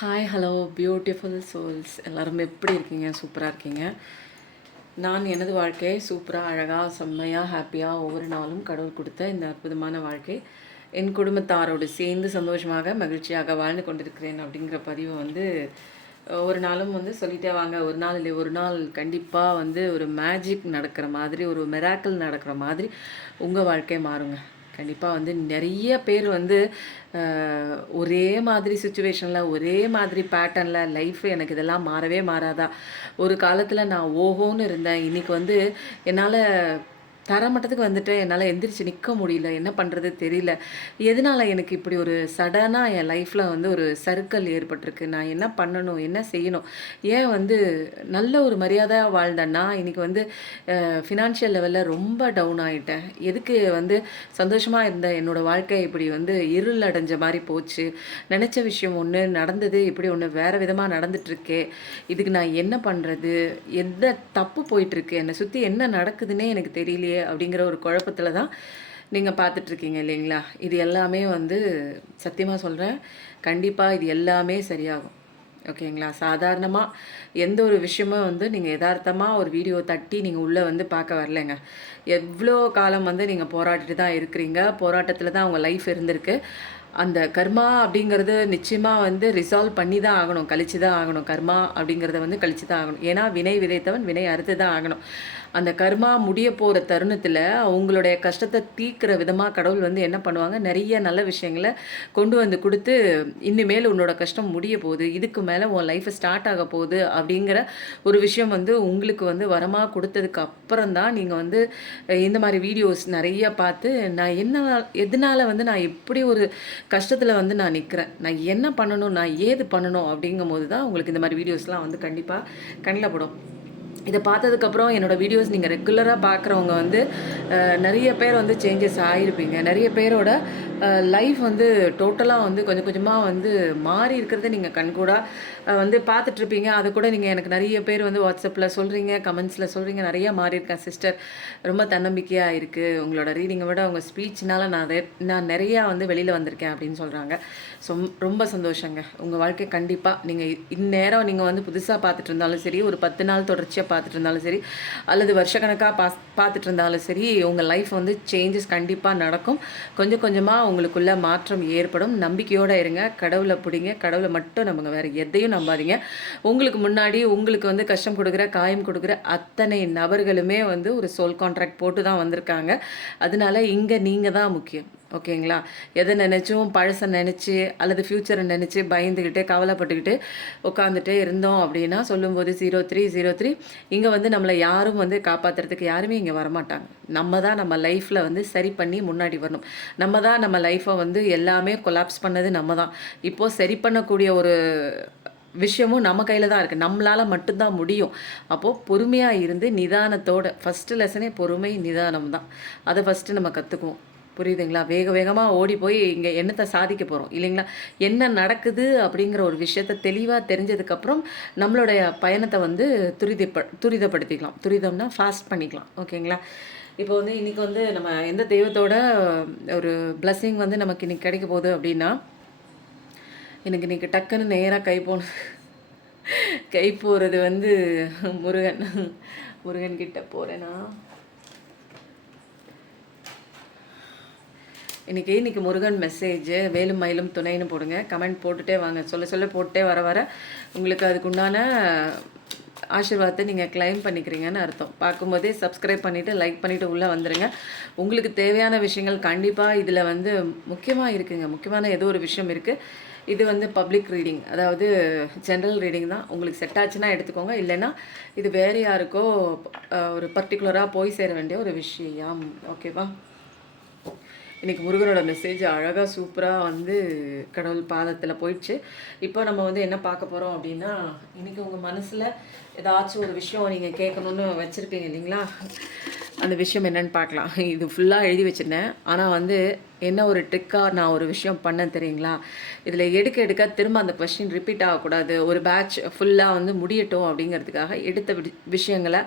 Hi hello beautiful souls எல்லோரும் எப்படி இருக்கீங்க? சூப்பராக இருக்கீங்க. நான் எனது வாழ்க்கையை சூப்பராக அழகாக செம்மையாக ஹாப்பியாக ஒவ்வொரு நாளும் கடவுள் கொடுத்த இந்த அற்புதமான வாழ்க்கை என் குடும்பத்தாரோடு சேர்ந்து சந்தோஷமாக மகிழ்ச்சியாக வாழ்ந்து கொண்டிருக்கிறேன் அப்படிங்கிற பதிவை ஒரு நாளும் சொல்லிட்டே வாங்க. ஒரு நாள் இல்லை ஒரு நாள் கண்டிப்பாக ஒரு மேஜிக் நடக்கிற மாதிரி, ஒரு மிராக்கிள் நடக்கிற மாதிரி உங்கள் வாழ்க்கை மாறுங்க. கண்டிப்பாக நிறைய பேர் ஒரே மாதிரி சுச்சுவேஷனில் ஒரே மாதிரி பேட்டர்னில் லைஃப் எனக்கு இதெல்லாம் மாறவே மாறாதா, ஒரு காலத்தில் நான் ஓஹோன்னு இருந்தேன், இன்றைக்கி என்னால் தரமட்டத்துக்கு என்னால் எந்திரிச்சு நிற்க முடியல, என்ன பண்ணுறது தெரியல, எதனால் எனக்கு இப்படி ஒரு சடனாக என் லைஃப்பில் ஒரு சர்க்கிள் ஏற்பட்டிருக்கு, நான் என்ன பண்ணணும், என்ன செய்யணும், ஏன் நல்ல ஒரு மரியாதையாக வாழ்ந்தேன்னா இன்றைக்கி ஃபினான்ஷியல் லெவலில் ரொம்ப டவுன் ஆகிட்டேன், எதுக்கு சந்தோஷமாக இருந்த என்னோடய வாழ்க்கை இப்படி இருள் அடைஞ்ச மாதிரி போச்சு, நினச்ச விஷயம் ஒன்று நடந்தது, இப்படி ஒன்று வேறு விதமாக நடந்துகிட்ருக்கே, இதுக்கு நான் என்ன பண்ணுறது, எந்த தப்பு போயிட்டுருக்கு, என்னை சுற்றி என்ன நடக்குதுன்னே எனக்கு தெரியலையே அப்படிங்கிற ஒரு குழப்பத்தில் தான் நீங்கள் பார்த்துட்ருக்கீங்க இல்லைங்களா? இது எல்லாமே சத்தியமாக சொல்கிறேன், கண்டிப்பாக இது எல்லாமே சரியாகும். ஓகேங்களா? சாதாரணமாக எந்த ஒரு விஷயமும் நீங்கள் யதார்த்தமாக ஒரு வீடியோ தட்டி நீங்கள் உள்ளே பார்க்க வரலைங்க. எவ்வளோ காலம் நீங்கள் போராடிட்டு தான் இருக்கிறீங்க, போராட்டத்தில் தான் உங்கள் லைஃப் இருந்திருக்கு. அந்த கர்மா அப்படிங்கிறது நிச்சயமாக ரிசால்வ் பண்ணி தான் ஆகணும், கழிச்சு தான் ஆகணும். கர்மா அப்படிங்கிறத கழிச்சு தான் ஆகணும். ஏன்னா வினை விதைத்தவன் வினை அறுத்து தான் ஆகணும். அந்த கர்மா முடிய போகிற தருணத்தில் அவங்களுடைய கஷ்டத்தை தீர்க்கிற விதமாக கடவுள் என்ன பண்ணுவாங்க, நிறைய நல்ல விஷயங்களை கொண்டு கொடுத்து, இனிமேல் உன்னோட கஷ்டம் முடிய போகுது, இதுக்கு மேலே உன் லைஃப் ஸ்டார்ட் ஆக போகுது அப்படிங்கிற ஒரு விஷயம் உங்களுக்கு வரமாக கொடுத்ததுக்கு அப்புறம் தான் நீங்கள் இந்த மாதிரி வீடியோஸ் நிறைய பார்த்து நான் எதனால் நான் இப்படி ஒரு கஷ்டத்தில் நான் நிற்கிறேன், நான் என்ன பண்ணணும், நான் ஏது பண்ணணும் அப்படிங்கும் போது தான் உங்களுக்கு இந்த மாதிரி வீடியோஸ்லாம் கண்டிப்பாக கண்ணில் படும். இதை பார்த்ததுக்கப்புறம் என்னோடய வீடியோஸ் நீங்கள் ரெகுலராக பார்க்குறவங்க நிறைய பேர் சேஞ்சஸ் ஆகிருப்பீங்க. நிறைய பேரோட லைஃப் டோட்டலாக கொஞ்சம் கொஞ்சமாக மாறி இருக்கிறத நீங்கள் கண்கூடாக பார்த்துட்ருப்பீங்க. அதை கூட நீங்கள் எனக்கு நிறைய பேர் வாட்ஸ்அப்பில் சொல்கிறீங்க, கமெண்ட்ஸில் சொல்கிறீங்க, நிறையா மாறி இருக்கேன் சிஸ்டர், ரொம்ப தன்னம்பிக்கையாக இருக்குது, உங்களோட ரீடிங்கை விட உங்கள் ஸ்பீச்னால் நான் நிறையா வெளியில் வந்திருக்கேன் அப்படின்னு சொல்கிறாங்க. ஸோ ரொம்ப சந்தோஷங்க. உங்கள் வாழ்க்கை கண்டிப்பாக நீங்கள் இந்நேரம் நீங்கள் புதுசாக பார்த்துட்டு இருந்தாலும் சரி, ஒரு 10 நாள் தொடர்ச்சியாக பார்த்துட்டு இருந்தாலும் சரி, அல்லது வருஷக்கணக்காக பார்த்துட்டு இருந்தாலும் சரி, உங்கள் லைஃப் சேஞ்சஸ் கண்டிப்பாக நடக்கும். கொஞ்சம் கொஞ்சமாக உங்களுக்குள்ள மாற்றம் ஏற்படும். நம்பிக்கையோடு இருங்க, கடவுளை பிடிங்க, கடவுளை மட்டும் நம்புங்க, வேறு எதையும் நம்பாதீங்க. உங்களுக்கு முன்னாடி உங்களுக்கு கஷ்டம் கொடுக்குற, காயம் கொடுக்குற அத்தனை நபர்களுமே ஒரு சோல் கான்ட்ராக்ட் போட்டு தான் வந்திருக்காங்க. அதனால இங்கே நீங்கள் தான் முக்கியம். ஓகேங்களா? எதை நினச்சும் பழசை நினச்சி அல்லது ஃப்யூச்சரை நினச்சி பயந்துக்கிட்டு கவலைப்பட்டுக்கிட்டு உட்காந்துட்டே இருந்தோம் அப்படின்னா சொல்லும்போது 0303 இங்கே நம்மளை யாரும் காப்பாற்றுறதுக்கு யாருமே இங்கே வரமாட்டாங்க. நம்ம தான் நம்ம லைஃப்பில் சரி பண்ணி முன்னாடி வரணும். நம்ம தான் நம்ம லைஃப்பை எல்லாமே கொலாப்ஸ் பண்ணது நம்ம தான். இப்போது சரி பண்ணக்கூடிய ஒரு விஷயமும் நம்ம கையில் தான் இருக்குது, நம்மளால் மட்டும்தான் முடியும். அப்போது பொறுமையாக இருந்து நிதானத்தோட, ஃபஸ்ட்டு லெசனே பொறுமை நிதானம் தான். அதை ஃபஸ்ட்டு நம்ம கற்றுக்குவோம். புரியுதுங்களா? வேக வேகமாக ஓடி போய் இங்கே என்னத்தை சாதிக்க போகிறோம் இல்லைங்களா? என்ன நடக்குது அப்படிங்கிற ஒரு விஷயத்த தெளிவாக தெரிஞ்சதுக்கப்புறம் நம்மளுடைய பயணத்தை துரிதப்படுத்திக்கலாம். துரிதம்னா ஃபாஸ்ட் பண்ணிக்கலாம். ஓகேங்களா? இப்போ இன்றைக்கி நம்ம எந்த தெய்வத்தோட ஒரு பிளஸ்ஸிங் நமக்கு இன்றைக்கி கிடைக்க போகுது அப்படின்னா, எனக்கு இன்றைக்கி டக்குன்னு நேராக கை போகிறது முருகன் கிட்ட போகிறேன்னா, இன்றைக்கி முருகன் மெசேஜ் வேலும் மயிலும் துணைன்னு போடுங்க. கமெண்ட் போட்டுகிட்டே வாங்க, சொல்ல போட்டுட்டே வர உங்களுக்கு அதுக்குண்டான ஆசீர்வாதத்தை நீங்கள் கிளைம் பண்ணிக்கிறீங்கன்னு அர்த்தம். பார்க்கும்போதே சப்ஸ்கிரைப் பண்ணிவிட்டு லைக் பண்ணிவிட்டு உள்ளே வந்துடுங்க. உங்களுக்கு தேவையான விஷயங்கள் கண்டிப்பாக இதில் முக்கியமாக இருக்குங்க. முக்கியமான ஏதோ ஒரு விஷயம் இருக்குது. இது பப்ளிக் ரீடிங், அதாவது ஜென்ரல் ரீடிங் தான். உங்களுக்கு செட் ஆச்சுன்னா எடுத்துக்கோங்க, இல்லைன்னா இது வேறு யாருக்கோ ஒரு பர்டிகுலராக போய் சேர வேண்டிய ஒரு விஷயம். ஓகேவா? இன்றைக்கி முருகனோட மெசேஜ் அழகாக சூப்பராக கடவுள் பாதத்தில் போயிடுச்சு. இப்போ நம்ம என்ன பார்க்க போகிறோம் அப்படின்னா, இன்றைக்கி உங்கள் மனசில் ஏதாச்சும் ஒரு விஷயம் நீங்கள் கேட்கணுன்னு வச்சுருப்பீங்க இல்லைங்களா? அந்த விஷயம் என்னன்னு பார்க்கலாம். இது ஃபுல்லாக எழுதி வச்சுருந்தேன். ஆனால் வந்து என்ன ஒரு ட்ரிக்காக நான் ஒரு விஷயம் பண்ணேன் தெரியுங்களா? இதில் எடுக்க எடுக்க திரும்ப அந்த கொஸ்டின் ரிப்பீட் ஆகக்கூடாது. ஒரு பேட்ச் ஃபுல்லாக வந்து முடியட்டும் அப்படிங்கிறதுக்காக எடுத்த விஷயங்களை,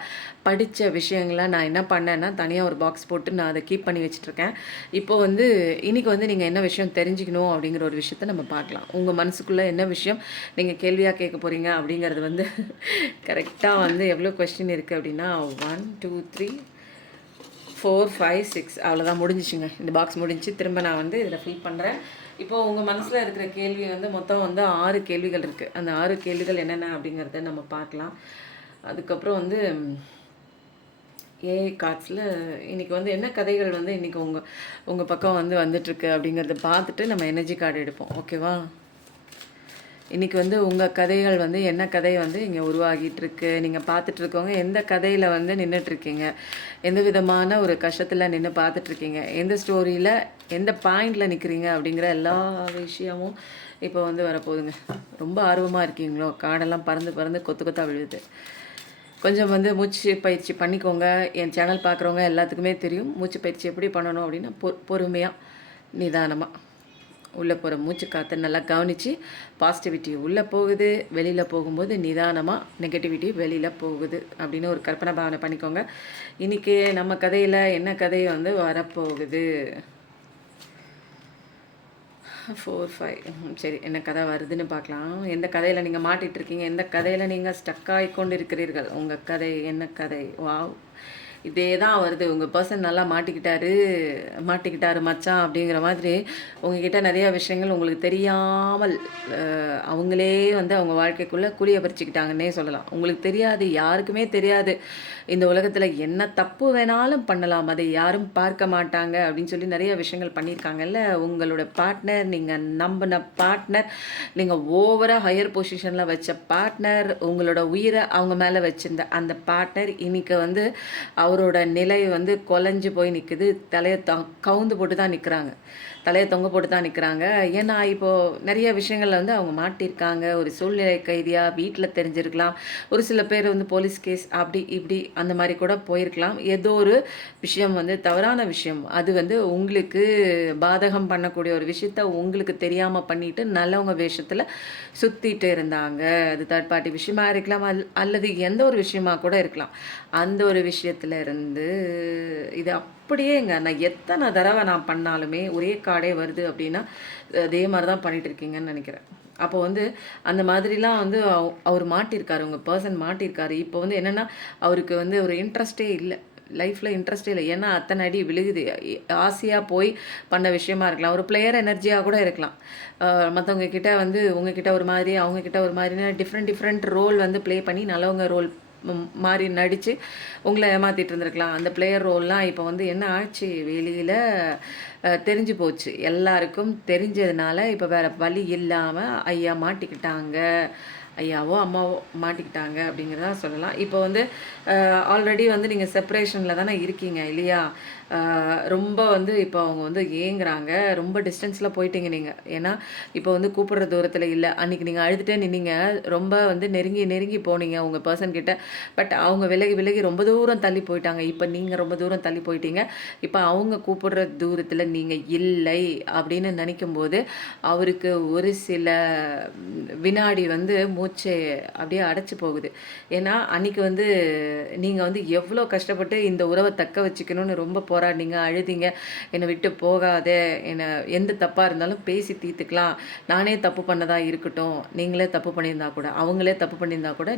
படித்த விஷயங்களை நான் என்ன பண்ணேன்னா, தனியாக ஒரு பாக்ஸ் போட்டு நான் அதை கீப் பண்ணி வச்சுட்ருக்கேன். இப்போ வந்து இன்றைக்கி வந்து நீங்கள் என்ன விஷயம் தெரிஞ்சுக்கணும் அப்படிங்கிற ஒரு விஷயத்த நம்ம பார்க்கலாம். உங்கள் மனசுக்குள்ளே என்ன விஷயம் நீங்கள் கேள்வியாக கேட்க போகிறீங்க அப்படிங்கிறது வந்து கரெக்டாக வந்து எவ்வளோ கொஸ்டின் இருக்குது அப்படின்னா 1 2 3 4 5 6 அவ்வளோதான் முடிஞ்சிச்சுங்க. இந்த பாக்ஸ் முடிஞ்சு திரும்ப நான் வந்து இதில் ஃபில் பண்ணுறேன். இப்போது உங்கள் மனசில் இருக்கிற கேள்வி வந்து மொத்தம் வந்து 6 கேள்விகள் இருக்குது. அந்த 6 கேள்விகள் என்னென்ன அப்படிங்கிறத நம்ம பார்க்கலாம். அதுக்கப்புறம் வந்து ஏஐ கார்ட்ஸில் இன்றைக்கி வந்து என்ன கதைகள் வந்து இன்றைக்கி உங்கள் பக்கம் வந்து வந்துட்டுருக்கு அப்படிங்கிறத பார்த்துட்டு நம்ம எனர்ஜி கார்டு எடுப்போம். ஓகேவா? இன்றைக்கி வந்து உங்கள் கதைகள் வந்து என்ன கதை வந்து இங்கே உருவாகிட்டுருக்கு, நீங்கள் பார்த்துட்ருக்கவங்க எந்த கதையில் வந்து நின்றுட்டுருக்கீங்க, எந்த விதமான ஒரு கஷ்டத்தில் நின்று பார்த்துட்ருக்கீங்க, எந்த ஸ்டோரியில் எந்த பாயிண்டில் நிற்கிறீங்க அப்படிங்கிற எல்லா விஷயமும் இப்போ வந்து வரப்போகுதுங்க. ரொம்ப ஆர்வமாக இருக்கீங்களோ? காடெல்லாம் பறந்து பறந்து கொத்து கொத்தாக விழுது. கொஞ்சம் வந்து மூச்சு பயிற்சி பண்ணிக்கோங்க. என் சேனல் பார்க்குறவங்க எல்லாத்துக்குமே தெரியும் மூச்சு பயிற்சி எப்படி பண்ணணும் அப்படின்னா பொறுமையாக நிதானமாக உள்ளே போகிற மூச்சு காற்றை நல்லா கவனித்து பாசிட்டிவிட்டி உள்ளே போகுது, வெளியில் போகும்போது நிதானமாக நெகட்டிவிட்டி வெளியில் போகுது அப்படின்னு ஒரு கற்பனை பாவனை பண்ணிக்கோங்க. இன்றைக்கி நம்ம கதையில் என்ன கதை வந்து வரப்போகுது 4 5 சரி, என்ன கதை வருதுன்னு பார்க்கலாம். எந்த கதையில் நீங்கள் மாட்டிகிட்ருக்கீங்க, எந்த கதையில் நீங்கள் ஸ்டக் ஆகி கொண்டு இருக்கிறீர்கள், உங்கள் கதை என்ன கதை? வாவ், இதே தான் வருது. உங்கள் பர்சன் நல்லா மாட்டிக்கிட்டாரு மச்சான் அப்படிங்கிற மாதிரி உங்ககிட்ட நிறையா விஷயங்கள் உங்களுக்கு தெரியாமல் அவங்களே வந்து அவங்க வாழ்க்கைக்குள்ளே குழிய பறிச்சுக்கிட்டாங்கன்னே சொல்லலாம். உங்களுக்கு தெரியாது, யாருக்குமே தெரியாது. இந்த உலகத்தில் என்ன தப்பு வேணாலும் பண்ணலாம், அதை யாரும் பார்க்க மாட்டாங்க அப்படின்னு சொல்லி நிறைய விஷயங்கள் பண்ணியிருக்காங்கல்ல. உங்களோட பார்ட்னர், நீங்கள் நம்பின பார்ட்னர், நீங்கள் ஓவராக ஹையர் பொசிஷனில் வச்ச பார்ட்னர், உங்களோட உயிரை அவங்க மேலே வச்சிருந்த அந்த பார்ட்னர் இன்றைக்கி வந்து அவரோட நிலை வந்து குலைஞ்சு போய் நிற்குது. தலையை கவுந்து போட்டு தான் நிற்கிறாங்க, தலையை தொங்க போட்டு தான் நிற்கிறாங்க. ஏன்னா இப்போது நிறைய விஷயங்களில் வந்து அவங்க மாட்டியிருக்காங்க. ஒரு சூழ்நிலை கைதியாக வீட்டில் தெரிஞ்சிருக்கலாம். ஒரு சில பேர் வந்து போலீஸ் கேஸ் அப்படி இப்படி அந்த மாதிரி கூட போயிருக்கலாம். ஏதோ ஒரு விஷயம் வந்து தவறான விஷயம், அது வந்து உங்களுக்கு பாதகம் பண்ணக்கூடிய ஒரு விஷயத்த உங்களுக்கு தெரியாமல் பண்ணிட்டு நல்லவங்க வேஷத்தில் சுற்றிட்டு இருந்தாங்க. அது தேர்ட் பார்ட்டி விஷயமா இருக்கலாம், அல்லது எந்த ஒரு விஷயமா கூட இருக்கலாம். அந்த ஒரு விஷயத்துல இருந்து இது அப்படியேங்க நான் எத்தனை தடவை நான் பண்ணாலுமே ஒரே கார்டே வருது அப்படின்னா அதே மாதிரி தான் பண்ணிட்டு இருக்கீங்கன்னு நினைக்கிறேன். அப்போ வந்து அந்த மாதிரிலாம் வந்து அவர் மாட்டியிருக்காரு, உங்கள் பர்சன் மாட்டியிருக்காரு. இப்போ வந்து என்னென்னா அவருக்கு வந்து ஒரு இன்ட்ரெஸ்டே இல்லை, லைஃப்பில் இன்ட்ரெஸ்டே இல்லை. ஏன்னா அத்தனை அடி விழுகுது. ஆசையாக போய் பண்ண விஷயமா இருக்கலாம், ஒரு பிளேயர் எனர்ஜியாக கூட இருக்கலாம். மற்றவங்க கிட்ட வந்து உங்ககிட்ட ஒரு மாதிரி, அவங்கக்கிட்ட ஒரு மாதிரினா டிஃப்ரெண்ட் ரோல் வந்து ப்ளே பண்ணி நல்லவங்க ரோல் மாதிரி நடித்து உங்களை ஏமாற்றிட்டு இருந்திருக்கலாம். அந்த பிளேயர் ரோல்லாம் இப்போ வந்து என்ன ஆச்சு, வெளியில் தெரிஞ்சு போச்சு. எல்லாருக்கும் தெரிஞ்சதுனால இப்போ வேறு வழி இல்லாமல் ஐயா மாட்டிக்கிட்டாங்க, ஐயாவோ அம்மாவோ மாட்டிக்கிட்டாங்க அப்படிங்கிறதா சொல்லலாம். இப்போ வந்து ஆல்ரெடி வந்து நீங்கள் செப்பரேஷனில் தானே இருக்கீங்க இல்லையா? ரொம்ப வந்து இப்போ அவங்க வந்து ஏங்குறாங்க. ரொம்ப டிஸ்டன்ஸில் போயிட்டீங்க நீங்கள். ஏன்னா இப்போ வந்து கூப்பிடுற தூரத்தில் இல்லை. அன்றைக்கி நீங்கள் அழுதுகிட்டே நின்னீங்க, ரொம்ப வந்து நெருங்கி போனீங்க உங்கள் பர்சன் கிட்ட. பட் அவங்க விலகி ரொம்ப தூரம் தள்ளி போயிட்டாங்க. இப்போ நீங்கள் ரொம்ப தூரம் தள்ளி போயிட்டீங்க. இப்போ அவங்க கூப்பிடுற தூரத்தில் நீங்கள் இல்லை அப்படின்னு நினைக்கும்போது அவருக்கு ஒரு சில வினாடி வந்து மூச்சை அப்படியே அடைச்சி போகுது. ஏன்னா அன்றைக்கி வந்து நீங்கள் வந்து எவ்வளோ கஷ்டப்பட்டு இந்த உறவை தக்க வச்சுக்கணும்னு ரொம்ப போராடினீங்க, அழுதிங்க, என்னை விட்டு போகாதே, என்னை எந்த தப்பாக இருந்தாலும் பேசி தீர்த்துக்கலாம், நானே தப்பு பண்ணதாக இருக்கட்டும், நீங்களே தப்பு பண்ணியிருந்தா கூட, அவங்களே தப்பு பண்ணியிருந்தா கூட,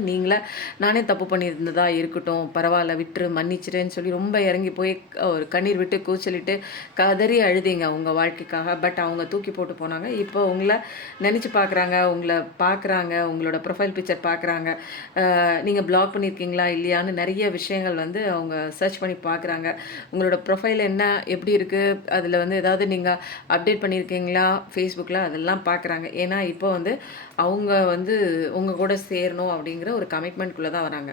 நானே தப்பு பண்ணியிருந்ததா இருக்கட்டும், பரவாயில்ல விட்டுரு, மன்னிச்சிருன்னு சொல்லி ரொம்ப இறங்கி போய் ஒரு கண்ணீர் விட்டு கூச்சலிட்டு கதறி அழுதிங்க உங்கள் வாழ்க்கைக்காக. பட் அவங்க தூக்கி போட்டு போனாங்க. இப்போ உங்களை நினச்சி பார்க்குறாங்க, உங்களோட ப்ரொஃபைல் பிக்சர் பார்க்குறாங்க, நீங்கள் பிளாக் பண்ணியிருக்கீங்களா இல்லையான்னு நிறைய விஷயங்கள் வந்து அவங்க சர்ச் பண்ணி பார்க்குறாங்க. உங்களோட ப்ரொஃபைல் என்ன, எப்படி இருக்குது, அதில் வந்து ஏதாவது நீங்கள் அப்டேட் பண்ணியிருக்கீங்களா ஃபேஸ்புக்கில், அதெல்லாம் பார்க்குறாங்க. ஏன்னா இப்போ வந்து அவங்க வந்து உங்கள் கூட சேரணும் அப்படிங்கிற ஒரு கமிட்மெண்ட்குள்ளே தான் வராங்க.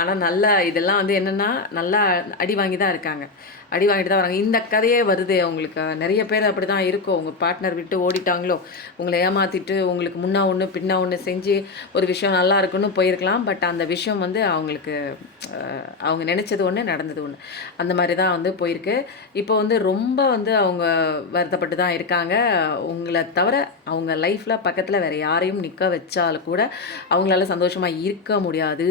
ஆனால் நல்லா இதெல்லாம் வந்து என்னென்னா நல்லா அடி வாங்கி தான் இருக்காங்க. அடி வாங்கிட்டு தான் வராங்க. இந்த கதையே வருது அவங்களுக்கு. நிறைய பேர் அப்படி தான் இருக்கும். உங்கள் பார்ட்னர் விட்டு ஓடிட்டாங்களோ, உங்களை ஏமாற்றிட்டு உங்களுக்கு முன்னா ஒன்று பின்னா ஒன்று செஞ்சு ஒரு விஷயம் நல்லா இருக்குன்னு போயிருக்கலாம். பட் அந்த விஷயம் வந்து அவங்களுக்கு அவங்க நினச்சது ஒன்று, நடந்தது ஒன்று. அந்த மாதிரி தான் வந்து போயிருக்கு. இப்போ வந்து ரொம்ப வந்து அவங்க வருத்தப்பட்டு தான் இருக்காங்க. உங்களை தவிர அவங்க லைஃப்பில் பக்கத்தில் வேறு யாரையும் நிற்க வச்சாலும் கூட அவங்களால சந்தோஷமாக இருக்க முடியாது.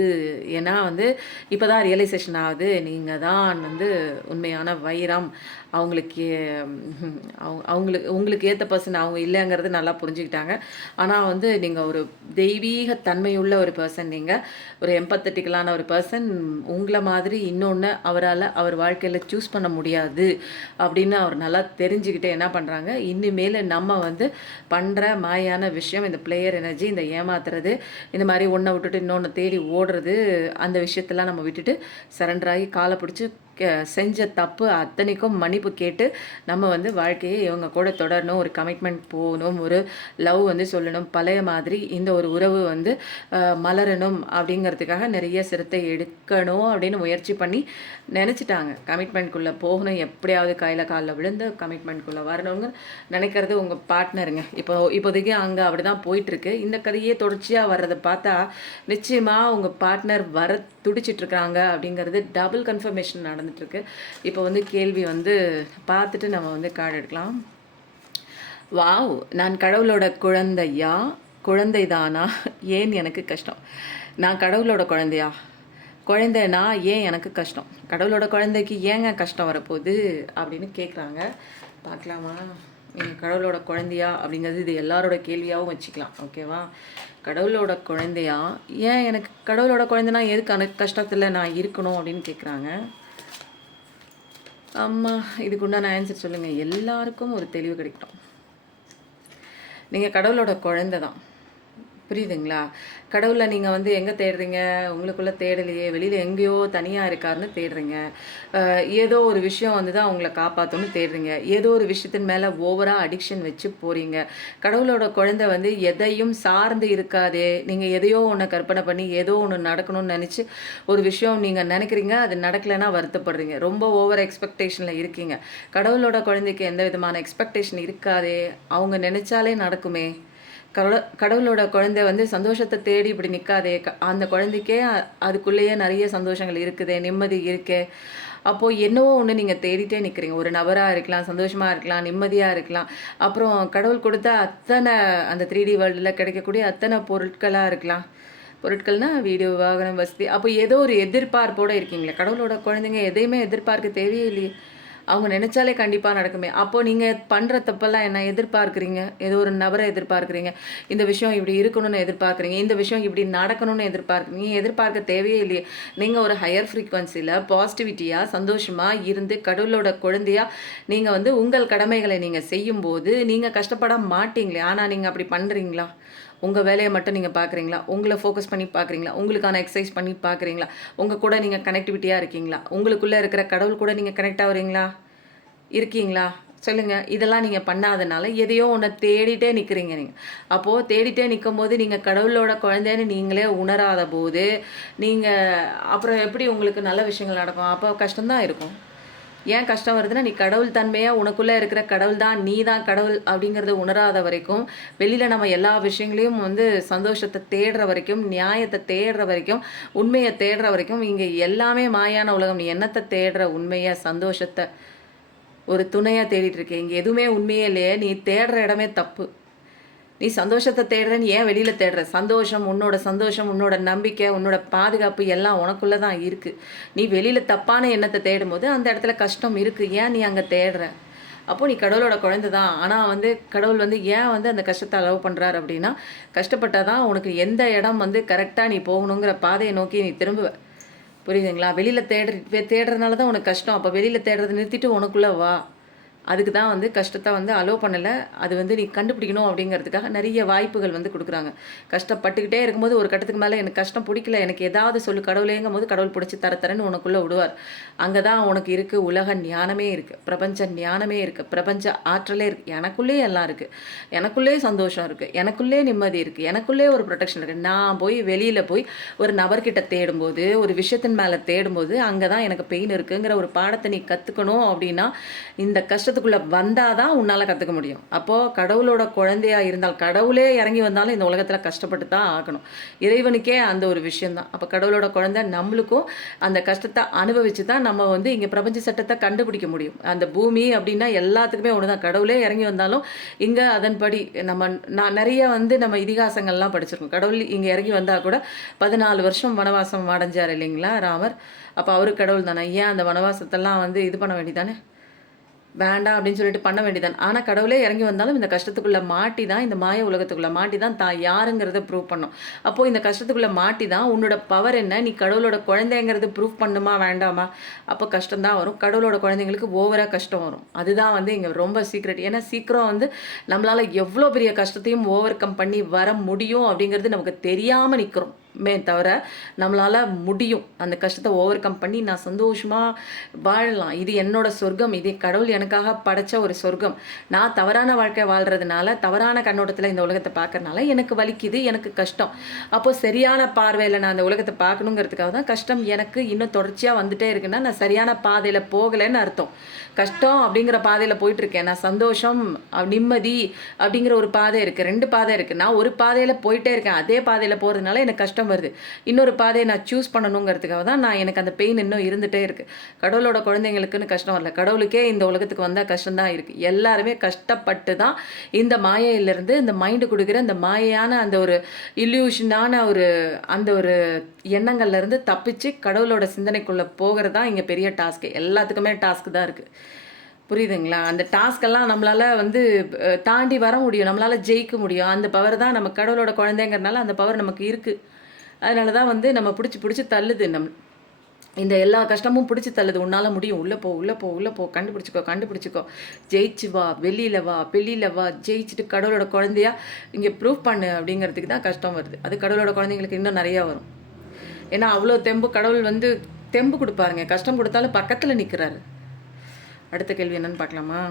ஏன்னா வந்து இப்போ தான் ரியலைசேஷன் ஆகுது, நீங்கள் தான் வந்து உண்மையான வைரம். அவங்களுக்கு உங்களுக்கு ஏற்ற பர்சன் அவங்க இல்லைங்கிறது நல்லா புரிஞ்சுக்கிட்டாங்க. ஆனால் வந்து நீங்கள் ஒரு தெய்வீக தன்மையுள்ள ஒரு பர்சன், நீங்கள் ஒரு எம்பத்தட்டிக்கலான ஒரு பர்சன். உங்களை மாதிரி இன்னொன்று அவரால் அவர் வாழ்க்கையில் சூஸ் பண்ண முடியாது அப்படின்னு அவர் நல்லா தெரிஞ்சுக்கிட்டு என்ன பண்ணுறாங்க, இனிமேல் நம்ம வந்து பண்ணுற மாயான விஷயம், இந்த பிளேயர் எனர்ஜி, இந்த ஏமாத்துறது, இந்த மாதிரி ஒன்றை விட்டுட்டு இன்னொன்று தேடி ஓடுறது, அந்த விஷயத்தெல்லாம் நம்ம விட்டுட்டு சரண்டர் ஆகி காலை பிடிச்சி செஞ்ச தப்பு அத்தனைக்கும் மன்னிப்பு கேட்டு நம்ம வந்து வாழ்க்கையை இவங்க கூட தொடரணும், ஒரு கமிட்மெண்ட் போகணும், ஒரு லவ் வந்து சொல்லணும், பழைய மாதிரி இந்த ஒரு உறவு வந்து மலரணும் அப்படிங்கிறதுக்காக நிறைய சிரத்தை எடுக்கணும் அப்படின்னு முயற்சி பண்ணி நினச்சிட்டாங்க. கமிட்மெண்ட்குள்ளே போகணும், எப்படியாவது கையில் காலில் விழுந்து கமிட்மெண்ட்குள்ளே வரணுங்க நினைக்கிறது உங்கள் பார்ட்னருங்க. இப்போதைக்கு அங்கே அப்படி தான் போயிட்டுருக்கு. இந்த கதையே தொடர்ச்சியாக வர்றதை பார்த்தா நிச்சயமாக உங்கள் பார்ட்னர் வர துடிச்சிட்ருக்காங்க அப்படிங்கிறது டபுள் கன்ஃபர்மேஷன் நடந்துட்டுருக்கு. இப்போ வந்து கேள்வி வந்து பார்த்துட்டு நம்ம வந்து கார்டு எடுக்கலாம். வாவ், நான் கடவுளோட குழந்தையா, குழந்தைதானா, ஏன் எனக்கு கஷ்டம்? நான் கடவுளோட குழந்தையா, குழந்தைனா ஏன் எனக்கு கஷ்டம்? கடவுளோட குழந்தைக்கு ஏங்க கஷ்டம் வரப்போகுது அப்படின்னு கேட்குறாங்க. பார்க்கலாமா? நீங்கள் கடவுளோட குழந்தையா அப்படிங்கிறது இது எல்லாரோட கேள்வியாகவும் வச்சுக்கலாம். ஓகேவா? கடவுளோட குழந்தையா, ஏன் எனக்கு கடவுளோட குழந்தைனா எதுக்கு கஷ்டத்தில் நான் இருக்கணும் அப்படின்னு கேட்குறாங்க. அம்மா இதுக்கு உண்டான ஆன்சர் சொல்லுங்கள். எல்லாருக்கும் ஒரு தெளிவு கிடைக்கட்டும். நீங்கள் கடவுளோட குழந்தை தான், புரியுதுங்களா? கடவுளை நீங்கள் வந்து எங்கே தேடுறீங்க? உங்களுக்குள்ளே தேடலையே, வெளியில் எங்கேயோ தனியாக இருக்காருன்னு தேடுறீங்க. ஏதோ ஒரு விஷயம் வந்து தான் உங்களை காப்பாற்றணும்னு தேடுறீங்க. ஏதோ ஒரு விஷயத்தின் மேலே ஓவராக அடிக்ஷன் வச்சு போகிறீங்க. கடவுளோட குழந்தை வந்து எதையும் சார்ந்து இருக்காதே. நீங்கள் எதையோ ஒன்று கற்பனை பண்ணி ஏதோ ஒன்று நடக்கணும்னு நினச்சி ஒரு விஷயம் நீங்கள் நினைக்கிறீங்க, அது நடக்கலைன்னா வருத்தப்படுறீங்க. ரொம்ப ஓவர் எக்ஸ்பெக்டேஷனில் இருக்கீங்க. கடவுளோட குழந்தைக்கு எந்த விதமான எக்ஸ்பெக்டேஷன் இருக்காதே, அவங்க நினச்சாலே நடக்குமே. கடவுளோட குழந்தை வந்து சந்தோஷத்தை தேடி இப்படி நிற்காதே. அந்த குழந்தைக்கே அதுக்குள்ளேயே நிறைய சந்தோஷங்கள் இருக்குது, நிம்மதி இருக்கே. அப்போது என்னவோ ஒன்று நீங்கள் தேடிட்டே நிற்கிறீங்க. ஒரு நபராக இருக்கலாம், சந்தோஷமாக இருக்கலாம், நிம்மதியாக இருக்கலாம். அப்புறம் கடவுள் கொடுத்த அத்தனை அந்த 3D வேர்ல்டில் கிடைக்கக்கூடிய அத்தனை பொருட்களாக இருக்கலாம். பொருட்கள்னால் வீடு, வாகனம், வசதி. அப்போ ஏதோ ஒரு எதிர்பார்ப்போடு இருக்கீங்களே. கடவுளோட குழந்தைங்க எதையுமே எதிர்பார்க்க தேவையே இல்லையே. அவங்க நினச்சாலே கண்டிப்பாக நடக்குமே. அப்போது நீங்கள் பண்ணுற தப்பெல்லாம் என்ன எதிர்பார்க்குறீங்க? ஏதோ ஒரு நபரை எதிர்பார்க்குறீங்க. இந்த விஷயம் இப்படி இருக்கணும்னு எதிர்பார்க்குறீங்க. இந்த விஷயம் இப்படி நடக்கணும்னு எதிர்பார்க்குறீங்க. எதிர்பார்க்க தேவையே இல்லையே. நீங்கள் ஒரு ஹையர் ஃப்ரீக்வன்சியில் பாசிட்டிவிட்டியாக சந்தோஷமாக இருந்து கடவுளோட குழந்தையாக நீங்கள் வந்து உங்கள் கடமைகளை நீங்கள் செய்யும்போது நீங்கள் கஷ்டப்பட மாட்டீங்களே. ஆனால் நீங்கள் அப்படி பண்ணுறீங்களா? உங்கள் வேலையை மட்டும் நீங்கள் பார்க்குறீங்களா? உங்களை ஃபோக்கஸ் பண்ணி பார்க்குறீங்களா? உங்களுக்கான எக்ஸசைஸ் பண்ணி பார்க்குறீங்களா? உங்கள் கூட நீங்கள் கனெக்டிவிட்டியாக இருக்கீங்களா? உங்களுக்குள்ளே இருக்கிற கடவுள் கூட நீங்கள் கனெக்ட் ஆகுறீங்களா? இருக்கீங்களா? சொல்லுங்கள். இதெல்லாம் நீங்கள் பண்ணாதனால எதையோ ஒன்று தேடிட்டே நிற்கிறீங்க நீங்கள். அப்போது தேடிட்டே நிற்கும் போது நீங்கள் கடவுளோட குழந்தைன்னு நீங்களே உணராத போது நீங்கள் அப்புறம் எப்படி உங்களுக்கு நல்ல விஷயங்கள் நடக்கும்? அப்போ கஷ்டம்தான் இருக்கும். ஏன் கஷ்டம் வருதுன்னா, நீ கடவுள் தன்மையாக உனக்குள்ளே இருக்கிற கடவுள் தான், நீ தான் கடவுள் அப்படிங்கிறத உணராத வரைக்கும், வெளியில் நம்ம எல்லா விஷயங்களையும் வந்து சந்தோஷத்தை தேடுற வரைக்கும், நியாயத்தை தேடுற வரைக்கும், உண்மையை தேடுற வரைக்கும், இங்கே எல்லாமே மாயான உலகம். நீ என்னத்தை தேடுற? உண்மையை, சந்தோஷத்தை, ஒரு துணையாக தேடிட்டு இருக்கேன். இங்கே எதுவுமே உண்மையே இல்லையே. நீ தேடுற இடமே தப்பு. நீ சந்தோஷத்தை தேடுறேன்னு ஏன் வெளியில் தேடுற? சந்தோஷம், உன்னோட நம்பிக்கை, உன்னோட பாதுகாப்பு எல்லாம் உனக்குள்ளே தான் இருக்குது. நீ வெளியில் தப்பான எண்ணத்தை தேடும் போது அந்த இடத்துல கஷ்டம் இருக்குது. ஏன் நீ அங்கே தேடுற? அப்போது நீ கடவுளோட குழந்தை தான். ஆனால் வந்து கடவுள் வந்து ஏன் வந்து அந்த கஷ்டத்தை அலோவ் பண்ணுறாரு அப்படின்னா, கஷ்டப்பட்டால் தான் உனக்கு எந்த இடம் வந்து கரெக்டாக நீ போகணுங்கிற பாதையை நோக்கி நீ திரும்புவ. புரியுதுங்களா? வெளியில் தேடுறதுனால தான் உனக்கு கஷ்டம். அப்போ வெளியில் தேடுறதை நிறுத்திட்டு உனக்குள்ளே வா. அதுக்கு தான் வந்து கஷ்டத்தை வந்து அலோவ் பண்ணலை. அது வந்து நீ கண்டுபிடிக்கணும் அப்படிங்கிறதுக்காக நிறைய வாய்ப்புகள் வந்து கொடுக்குறாங்க. கஷ்டப்பட்டுக்கிட்டே இருக்கும்போது ஒரு கட்டத்துக்கு மேலே எனக்கு கஷ்டம் பிடிக்கல, எனக்கு ஏதாவது சொல்லு கடவுளேங்கும் போது கடவுள் பிடிச்சி தரன்னு உனக்குள்ளே விடுவார். அங்கே தான் உனக்கு இருக்குது உலக ஞானமே இருக்குது, பிரபஞ்ச ஞானமே இருக்குது, பிரபஞ்ச ஆற்றலே இருக்குது. எனக்குள்ளே எல்லாம் இருக்குது, எனக்குள்ளே சந்தோஷம் இருக்குது, எனக்குள்ளே நிம்மதி இருக்குது, எனக்குள்ளே ஒரு ப்ரொடெக்ஷன் இருக்குது. நான் போய் வெளியில் போய் ஒரு நபர்கிட்ட தேடும்போது, ஒரு விஷயத்தின் மேலே தேடும்போது அங்கே தான் எனக்கு பெயின் இருக்குங்கிற ஒரு பாடத்தை நீ கற்றுக்கணும். அப்படின்னா இந்த கஷ்டத்துக்குள்ளே வந்தால் தான் உன்னால் கற்றுக்க முடியும். அப்போது கடவுளோட குழந்தையாக இருந்தால், கடவுளே இறங்கி வந்தாலும் இந்த உலகத்தில் கஷ்டப்பட்டு தான் ஆகணும். இறைவனுக்கே அந்த ஒரு விஷயந்தான். அப்போ கடவுளோட குழந்தை நம்மளுக்கும் அந்த கஷ்டத்தை அனுபவித்து தான் நம்ம வந்து இங்கே பிரபஞ்ச சட்டத்தை கண்டுபிடிக்க முடியும். அந்த பூமி அப்படின்னா எல்லாத்துக்குமே ஒன்று தான். கடவுளே இறங்கி வந்தாலும் இங்கே அதன்படி நான் நிறைய வந்து நம்ம இதிகாசங்கள்லாம் படிச்சிருக்கோம். கடவுள் இங்கே இறங்கி வந்தால் கூட 14 வருஷம் வனவாசம் அடைஞ்சார் இல்லைங்களா ராமர். அப்போ அவரு கடவுள் தானே. ஏன் அந்த வனவாசத்தெல்லாம் வந்து இது பண்ண வேண்டியதானே, வேண்டாம் அப்படின்னு சொல்லிட்டு பண்ண வேண்டியதான். ஆனால் கடவுளே இறங்கி வந்தாலும் இந்த கஷ்டத்துக்குள்ளே மாட்டி தான், இந்த மாய உலகத்துக்குள்ளே மாட்டி தான் தான் யாருங்கிறத ப்ரூவ் பண்ணும். அப்போது இந்த கஷ்டத்துக்குள்ளே மாட்டி தான் உன்னோட பவர் என்ன, நீ கடவுளோட குழந்தைங்கிறது ப்ரூவ் பண்ணுமா வேண்டாமா. அப்போ கஷ்டம்தான் வரும். கடவுளோட குழந்தைங்களுக்கு ஓவராக கஷ்டம் வரும். அதுதான் வந்து இங்கே ரொம்ப சீக்ரெட். ஏன்னா சீக்கிரம் வந்து நம்மளால் எவ்வளோ பெரிய கஷ்டத்தையும் ஓவர் கம் பண்ணி வர முடியும் அப்படிங்கிறது நமக்கு தெரியாமல் நிற்கிறோம் தவிர நம்மளால் முடியும். அந்த கஷ்டத்தை ஓவர் கம் பண்ணி நான் சந்தோஷமாக வாழலாம். இது என்னோட சொர்க்கம், இது கடவுள் எனக்காக படைச்ச ஒரு சொர்க்கம். நான் தவறான வாழ்க்கை வாழ்கிறதுனால, தவறான கண்ணோட்டத்தில் இந்த உலகத்தை பார்க்கறதுனால எனக்கு வலிக்குது, எனக்கு கஷ்டம். அப்போது சரியான பார்வையில் நான் அந்த உலகத்தை பார்க்கணுங்கிறதுக்காக தான் கஷ்டம் எனக்கு இன்னும் தொடர்ச்சியாக வந்துகிட்டே இருக்குன்னா நான் சரியான பாதையில் போகலைன்னு அர்த்தம். கஷ்டம் அப்படிங்கிற பாதையில் போயிட்டுருக்கேன். நான் சந்தோஷம் நிம்மதி அப்படிங்கிற ஒரு பாதை இருக்குது, 2 பாதை இருக்குது. நான் ஒரு பாதையில் போயிட்டே இருக்கேன். அதே பாதையில் போகிறதுனால எனக்கு கஷ்டம் வருது. இன்னொரு பாதையை நான் சூஸ் பண்ணணுங்கிறதுக்காக தான் எனக்கு அந்த பெயின் இன்னும் இருந்துகிட்டே இருக்குது. கடவுளோட குழந்தைங்களுக்குன்னு கஷ்டம் வரல, கடவுளுக்கே இந்த உலகத்துக்கு வந்தால் கஷ்டம்தான் இருக்குது. எல்லாருமே கஷ்டப்பட்டு தான் இந்த மாயையிலேருந்து இந்த மைண்டு கொடுக்குற இந்த மாயையான அந்த ஒரு இல்யூஷனான அந்த ஒரு எண்ணங்கள்லேருந்து தப்பிச்சு கடவுளோட சிந்தனைக்குள்ளே போகிறது தான் இங்கே பெரிய டாஸ்க்கு. எல்லாத்துக்குமே டாஸ்க்கு தான் இருக்குது. புரியுதுங்களா? அந்த டாஸ்கெல்லாம் நம்மளால் வந்து தாண்டி வர முடியும், நம்மளால் ஜெயிக்க முடியும். அந்த பவர் தான் நம்ம கடவுளோட குழந்தைங்கிறனால அந்த பவர் நமக்கு இருக்குது. அதனால தான் வந்து நம்ம பிடிச்சி தள்ளுது. இந்த எல்லா கஷ்டமும் பிடிச்சி தள்ளுது. உன்னால் முடியும், உள்ளே போ உள்ளே போ உள்ளே போ, கண்டுபிடிச்சிக்கோ, ஜெயிச்சு வா, வெளியில் வா, ஜெயிச்சுட்டு கடவுளோட குழந்தையா இங்கே ப்ரூவ் பண்ணு அப்படிங்கிறதுக்கு தான் கஷ்டம் வருது. அது கடவுளோட குழந்தைங்களுக்கு இன்னும் நிறையா வரும். ஏன்னா அவ்வளோ கடவுள் வந்து தெம்பு கொடுப்பாருங்க. கஷ்டம் கொடுத்தாலும் பக்கத்தில் நிற்கிறாரு. அடுத்த கேள்வி என்னன்னு பார்க்கலாமா?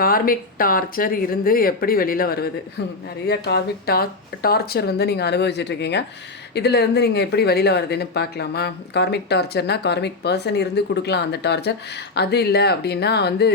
கார்மிக் டார்ச்சர் இருந்து எப்படி வெளியில் வருவது? நிறைய கார்மிக் டார்ச்சர் வந்து நீங்கள் அனுபவிச்சுட்ருக்கீங்க. இதிலேருந்து நீங்கள் எப்படி வெளியில் வருதுன்னு பார்க்கலாமா? கார்மிக் டார்ச்சர்னால் கார்மிக் பர்சன் இருந்து கொடுக்கலாம் அந்த டார்ச்சர். அது இல்லை அப்படின்னா வந்து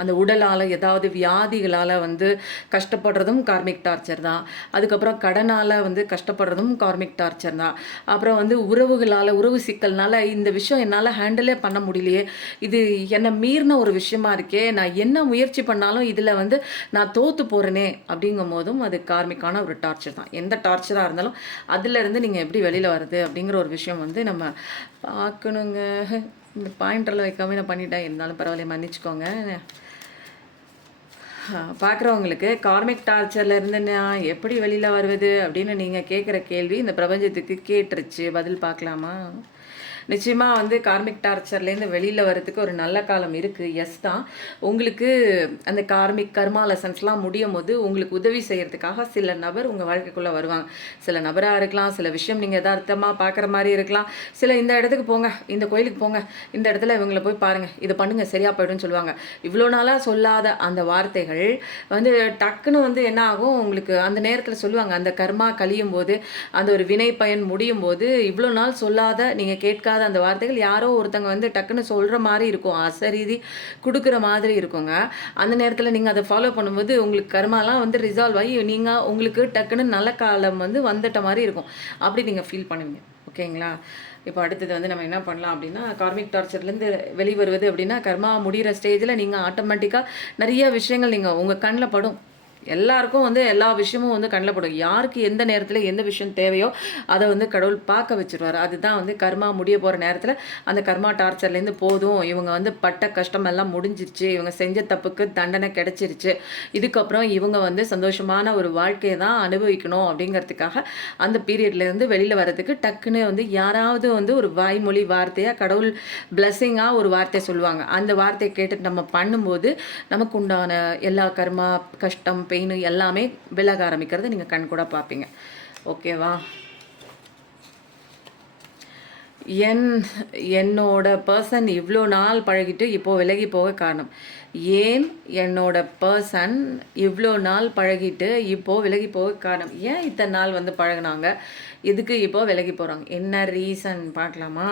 அந்த உடலால் ஏதாவது வியாதிகளால் வந்து கஷ்டப்படுறதும் கார்மிக் டார்ச்சர் தான். அதுக்கப்புறம் கடனால் வந்து கஷ்டப்படுறதும் கார்மிக் டார்ச்சர் தான். அப்புறம் வந்து உறவு சிக்கல்னால இந்த விஷயம் என்னால் ஹேண்டிலே பண்ண முடியலையே, இது என்னை மீறின ஒரு விஷயமா இருக்கே, நான் என்ன முயற்சி பண்ணாலும் இதில் வந்து நான் தோற்று போகிறேனே அப்படிங்கும் போதும் அது கார்மிக்கான ஒரு டார்ச்சர் தான். எந்த டார்ச்சராக இருந்தாலும் அதிலேருந்து நீங்கள் எப்படி வெளியில் வருது அப்படிங்கிற ஒரு விஷயம் வந்து நம்ம பார்க்கணுங்க. இந்த பாயிண்டரில் வைக்காம நான் பண்ணிட்டேன், இருந்தாலும் பரவாயில்ல, மன்னிச்சுக்கோங்க. பார்க்குறவங்களுக்கு கார்மிக் டார்ச்சர்லேருந்து நான் எப்படி வெளியில் வருவது அப்படின்னு நீங்கள் கேட்குற கேள்வி இந்த பிரபஞ்சத்துக்கு கேட்டுருச்சு. பதில் பார்க்கலாமா? நிச்சயமாக வந்து கார்மிக் டார்ச்சர்லேருந்து வெளியில் வரதுக்கு ஒரு நல்ல காலம் இருக்குது. எஸ் தான். உங்களுக்கு அந்த கார்மிக் கர்மா லெசன்ஸ்லாம் முடியும் போது உங்களுக்கு உதவி செய்கிறதுக்காக சில நபர் உங்கள் வாழ்க்கைக்குள்ளே வருவாங்க. சில நபராக இருக்கலாம், சில விஷயம் நீங்கள் யதார்த்தமாக பார்க்குற மாதிரி இருக்கலாம். சில இந்த இடத்துக்கு போங்க, இந்த கோயிலுக்கு போங்க, இந்த இடத்துல இவங்களை போய் பாருங்கள், இதை பண்ணுங்கள், சரியாக போய்டுன்னு சொல்லுவாங்க. இவ்வளோ நாளாக சொல்லாத அந்த வார்த்தைகள் வந்து டக்குன்னு வந்து என்ன ஆகும், உங்களுக்கு அந்த நேரத்தில் சொல்லுவாங்க. அந்த கர்மா கழியும் போது, அந்த ஒரு வினை பயன் முடியும் போது, இவ்வளோ நாள் சொல்லாத நீங்கள் கேட்காத அந்த வார்த்தைகள் யாரோ ஒருத்தங்க வந்து டக்குன்னு சொல்கிற மாதிரி இருக்கும், அசரீதி கொடுக்குற மாதிரி இருக்குங்க. அந்த நேரத்தில் நீங்கள் அதை ஃபாலோ பண்ணும்போது உங்களுக்கு கர்மாலாம் வந்து ரிசால்வ் ஆகி நீங்கள் உங்களுக்கு டக்குன்னு நல்ல காலம் வந்து வந்துட்ட மாதிரி இருக்கும். அப்படி நீங்கள் ஃபீல் பண்ணுவீங்க. ஓகேங்களா? இப்போ அடுத்தது வந்து நம்ம என்ன பண்ணலாம் அப்படின்னா, கார்மிக் டார்ச்சர்லேருந்து வெளிவருவது அப்படின்னா, கர்மா முடிகிற ஸ்டேஜில் நீங்கள் ஆட்டோமேட்டிக்காக நிறைய விஷயங்கள் நீங்கள் உங்கள் கண்ணில் படும். எல்லாருக்கும் வந்து எல்லா விஷயமும் வந்து கண்ணில் படும். யாருக்கு எந்த நேரத்தில் எந்த விஷயம் தேவையோ அதை வந்து கடவுள் பார்க்க வச்சுருவார். அதுதான் வந்து கர்மா முடிய போகிற நேரத்தில் அந்த கர்மா டார்ச்சர்லேருந்து போதும், இவங்க வந்து பட்ட கஷ்டம் எல்லாம் முடிஞ்சிருச்சு, இவங்க செஞ்ச தப்புக்கு தண்டனை கிடைச்சிருச்சு, இதுக்கப்புறம் இவங்க வந்து சந்தோஷமான ஒரு வாழ்க்கையை தான் அனுபவிக்கணும் அப்படிங்கிறதுக்காக அந்த பீரியட்லேருந்து வெளியில் வர்றதுக்கு டக்குன்னு வந்து யாராவது வந்து ஒரு வாய்மொழி வார்த்தையாக கடவுள் பிளஸ்ஸிங்காக ஒரு வார்த்தை சொல்லுவாங்க. அந்த வார்த்தையை கேட்டுட்டு நம்ம பண்ணும்போது நமக்கு உண்டான எல்லா கர்மா கஷ்டம் பெயின் எல்லாமே விலக ஆரம்பிக்கிறது நீங்கள் கண் கூட பார்ப்பீங்க. ஓகேவா? என்னோட பர்சன் இவ்வளோ நாள் பழகிட்டு இப்போது விலகி போக காரணம் ஏன்? என்னோட பர்சன் இவ்வளோ நாள் பழகிட்டு இப்போது விலகி போக காரணம் ஏன்? இத்தனை நாள் வந்து பழகினாங்க, இதுக்கு இப்போது விலகி போகிறாங்க, என்ன ரீசன் பார்க்கலாமா?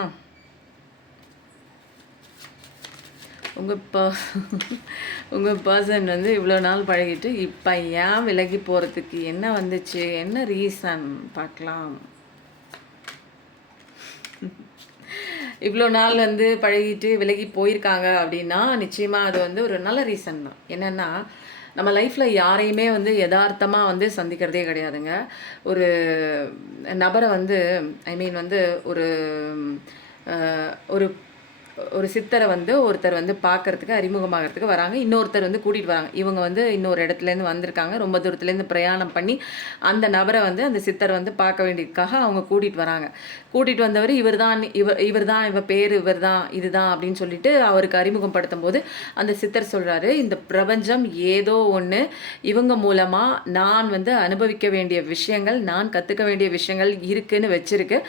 உங்கள் பர்சன் வந்து இவ்வளோ நாள் பழகிட்டு இப்போ ஏன் விலகி போகிறதுக்கு என்ன வந்துச்சு, என்ன ரீசன் பார்க்கலாம். இவ்வளோ நாள் வந்து பழகிட்டு விலகி போயிருக்காங்க அப்படின்னா நிச்சயமாக அது வந்து ஒரு நல்ல ரீசன் தான். என்னென்னா, நம்ம லைஃப்பில் யாரையுமே வந்து யதார்த்தமாக வந்து சந்திக்கிறதே கிடையாதுங்க. ஒரு நபரை வந்து வந்து ஒரு ஒரு ஒரு சித்தரை வந்து ஒருத்தர் வந்து பார்க்கறதுக்கு அறிமுகமாகறதுக்கு வராங்க, இன்னொருத்தர் வந்து கூட்டிகிட்டு வராங்க. இவங்க வந்து இன்னொரு இடத்துலேருந்து வந்திருக்காங்க, ரொம்ப தூரத்துலேருந்து பிரயாணம் பண்ணி அந்த நபரை வந்து அந்த சித்தரை வந்து பார்க்க வேண்டியதுக்காக அவங்க கூட்டிகிட்டு வராங்க. கூட்டிகிட்டு வந்தவர் இவர் தான் இவ பேர் இவர் தான் இதுதான் அப்படின்னு சொல்லிட்டு அவருக்கு அறிமுகப்படுத்தும் போது அந்த சித்தர் சொல்கிறாரு, இந்த பிரபஞ்சம் ஏதோ ஒன்று இவங்க மூலமாக நான் வந்து அனுபவிக்க வேண்டிய விஷயங்கள், நான் கற்றுக்க வேண்டிய விஷயங்கள் இருக்குன்னு வச்சிருக்கு.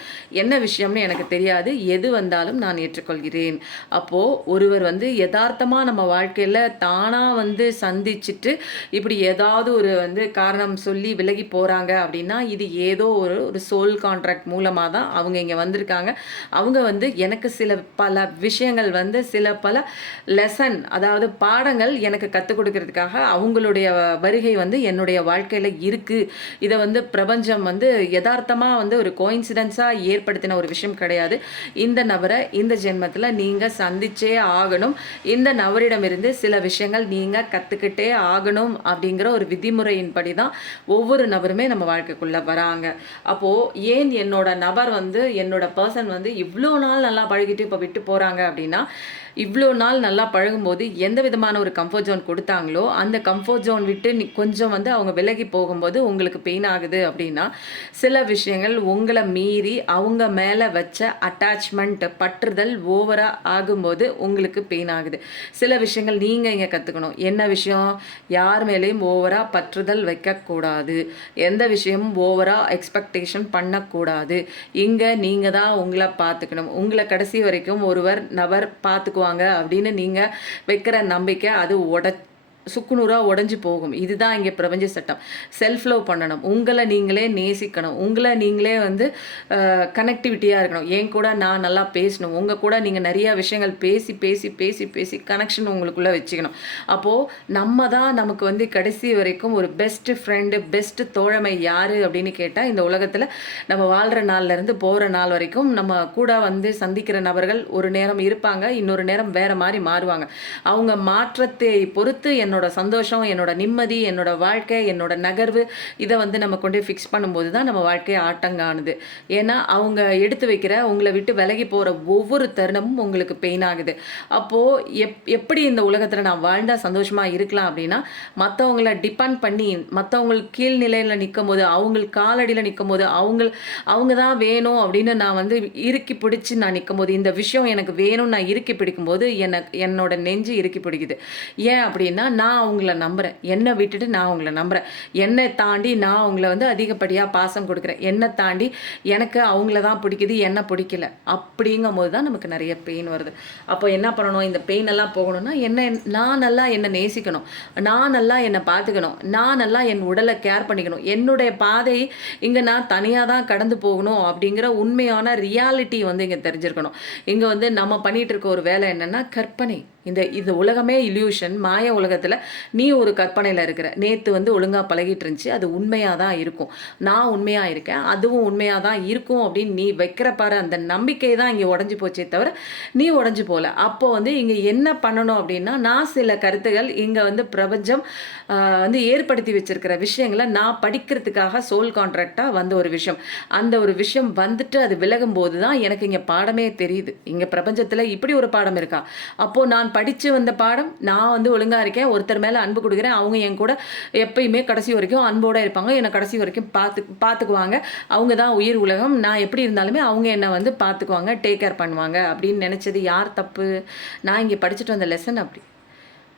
என்ன விஷயம்னு எனக்கு தெரியாது, எது வந்தாலும் நான் ஏற்றுக்கொள்கிறேன். அப்போது ஒருவர் வந்து யதார்த்தமாக நம்ம வாழ்க்கையில் தானாக வந்து சந்திச்சுட்டு இப்படி ஏதாவது ஒரு வந்து காரணம் சொல்லி விலகி போகிறாங்க அப்படின்னா இது ஏதோ ஒரு சோல் கான்ட்ராக்ட் மூலமாக தான் அவங்க இங்கே வந்திருக்காங்க. அவங்க வந்து எனக்கு பல விஷயங்கள் வந்து பல லெசன், அதாவது பாடங்கள் எனக்கு கற்றுக் கொடுக்கறதுக்காக அவங்களுடைய வருகை வந்து என்னுடைய வாழ்க்கையில் இருக்குது. இதை வந்து பிரபஞ்சம் வந்து யதார்த்தமாக வந்து ஒரு கோயின்சிடென்ஸாக ஏற்படுத்தின ஒரு விஷயம் கிடையாது. இந்த நபரை இந்த ஜென்மத்தில் நீங்கள் சந்திச்சே ஆகணும், இந்த நபரிடமிருந்து சில விஷயங்கள் நீங்கள் கற்றுக்கிட்டே ஆகணும் அப்படிங்கிற ஒரு விதிமுறையின்படி தான் ஒவ்வொரு நபருமே நம்ம வாழ்க்கைக்குள்ளே வராங்க. அப்போது ஏன் என்னோட நபர் வந்து என்னோட பர்சன் வந்து இவ்வளோ நாள் நல்லா பழகிட்டு இப்போ விட்டு போகிறாங்க அப்படின்னா, இவ்வளோ நாள் நல்லா பழகும்போது எந்த விதமான ஒரு கம்ஃபர்ட் ஜோன் கொடுத்தாங்களோ அந்த கம்ஃபர்ட் ஜோன் விட்டு கொஞ்சம் வந்து அவங்க விலகி போகும்போது உங்களுக்கு பெயின் ஆகுது அப்படின்னா, சில விஷயங்கள் உங்களை மீறி அவங்க மேலே வச்ச அட்டாச்மெண்ட் பற்றுதல் ஓவராக ஆகும்போது உங்களுக்கு பெயின் ஆகுது. சில விஷயங்கள் நீங்கள் இங்கே கற்றுக்கணும். என்ன விஷயம்? யார் மேலேயும் ஓவராக பற்றுதல் வைக்கக்கூடாது, எந்த விஷயமும் ஓவராக எக்ஸ்பெக்டேஷன் பண்ணக்கூடாது. இங்கே நீங்கள் தான் உங்களை பார்த்துக்கணும். உங்களை கடைசி வரைக்கும் நபர் பார்த்துக்குவாங்க அப்படின்னு நீங்கள் வைக்கிற நம்பிக்கை அது சுக்குநூறாக உடஞ்சி போகும். இதுதான் இங்கே பிரபஞ்ச சட்டம். செல்ஃப் லவ் பண்ணணும், உங்களை நீங்களே நேசிக்கணும், உங்களை நீங்களே வந்து கனெக்டிவிட்டியாக இருக்கணும். என் கூட நான் நல்லா பேசணும், உங்கள் கூட நீங்கள் நிறையா விஷயங்கள் பேசி பேசி பேசி பேசி கனெக்ஷன் உங்களுக்குள்ளே வச்சுக்கணும். அப்போது நம்ம தான் நமக்கு வந்து கடைசி வரைக்கும் ஒரு பெஸ்ட்டு ஃப்ரெண்டு, பெஸ்ட்டு தோழமை யார் அப்படின்னு கேட்டால், இந்த உலகத்தில் நம்ம வாழ்கிற நாள்லேருந்து போகிற நாள் வரைக்கும் நம்ம கூட வந்து சந்திக்கிற நபர்கள் ஒரு நேரம் இருப்பாங்க, இன்னொரு நேரம் வேறு மாதிரி மாறுவாங்க. அவங்க மாற்றத்தை பொறுத்து என்னோட சந்தோஷம், என்னோட நிம்மதி, என்னோட வாழ்க்கை, என்னோட நகர்வு இதை வந்து நம்ம கொண்டு ஃபிக்ஸ் பண்ணும்போது தான் நம்ம வாழ்க்கையை ஆட்டங்காணுது. ஏன்னா அவங்க எடுத்து வைக்கிற உங்களை விட்டு விலகி போகிற ஒவ்வொரு தருணமும் உங்களுக்கு பெயின் ஆகுது. அப்போது எப்படி இந்த உலகத்தில் நான் வாழ்ந்தால் சந்தோஷமாக இருக்கலாம் அப்படின்னா, மற்றவங்கள டிபெண்ட் பண்ணி மற்றவங்களுக்கு கீழ்நிலையில் நிற்கும் போது, அவங்களுக்கு காலடியில் நிற்கும் போது, அவங்க தான் வேணும் அப்படின்னு நான் வந்து இறுக்கி பிடிச்சி நான் நிற்கும் போது, இந்த விஷயம் எனக்கு வேணும்னு நான் இறுக்கி பிடிக்கும்போது என்னோட நெஞ்சு இறுக்கி பிடிக்குது. ஏன் அப்படின்னா, நான் அவங்கள நம்புகிறேன், என்னை விட்டுட்டு நான் அவங்கள நம்புகிறேன், என்னை தாண்டி நான் அவங்கள வந்து அதிகப்படியாக பாசம் கொடுக்குறேன், என்னை தாண்டி எனக்கு அவங்கள தான் பிடிக்குது, என்ன பிடிக்கல அப்படிங்கும் போது தான் நமக்கு நிறைய பெயின் வருது. அப்போ என்ன பண்ணணும்? இந்த பெயின் எல்லாம் போகணும்னா நான் நல்லா என்னை நேசிக்கணும், நான் நல்லா என்னை பார்த்துக்கணும், நான் நல்லா என் உடலை கேர் பண்ணிக்கணும், என்னுடைய பாதை இங்கே நான் தனியாக தான் கடந்து போகணும் அப்படிங்கிற உண்மையான ரியாலிட்டி வந்து இங்கே தெரிஞ்சிருக்கணும். இங்கே வந்து நம்ம பண்ணிகிட்டு இருக்க ஒரு வேலை என்னென்னா கற்பனை. இந்த இந்த உலகமே இல்யூஷன், மாய உலகத்தில் நீ ஒரு கற்பனையில் இருக்கிற. நேற்று வந்து ஒழுங்காக பழகிட்டு இருந்துச்சு, அது உண்மையாக தான் இருக்கும். நான் உண்மையாக இருக்கேன், அதுவும் உண்மையாக தான் இருக்கும் அப்படின்னு நீ வைக்கிற பாரு அந்த நம்பிக்கை தான் இங்கே உடஞ்சி போச்சே தவிர நீ உடஞ்சி போகல. அப்போது வந்து இங்கே என்ன பண்ணணும் அப்படின்னா, நான் சில கருத்துகள் இங்கே வந்து பிரபஞ்சம் வந்து ஏற்படுத்தி வச்சிருக்கிற விஷயங்களை நான் படிக்கிறதுக்காக சோல் கான்ட்ராக்டாக வந்த ஒரு விஷயம். அந்த ஒரு விஷயம் வந்துட்டு அது விலகும் போது தான் எனக்கு இங்கே பாடமே தெரியுது. இங்கே பிரபஞ்சத்தில் இப்படி ஒரு பாடம் இருக்கா? அப்போது நான் படித்து வந்த பாடம், நான் வந்து ஒழுங்காக இருக்கேன், ஒருத்தர் மேலே அன்பு கொடுக்குறேன், அவங்க என் கூட எப்பயுமே கடைசி வரைக்கும் அன்போடு இருப்பாங்க, என்னை கடைசி வரைக்கும் பார்த்துக்குவாங்க, அவங்க தான் உயிர் உலகம், நான் எப்படி இருந்தாலுமே அவங்க என்னை வந்து பார்த்துக்குவாங்க, டேக் கேர் பண்ணுவாங்க அப்படின்னு நினச்சது யார் தப்பு? நான் இங்கே படிச்சுட்டு வந்த லெசன் அப்படி.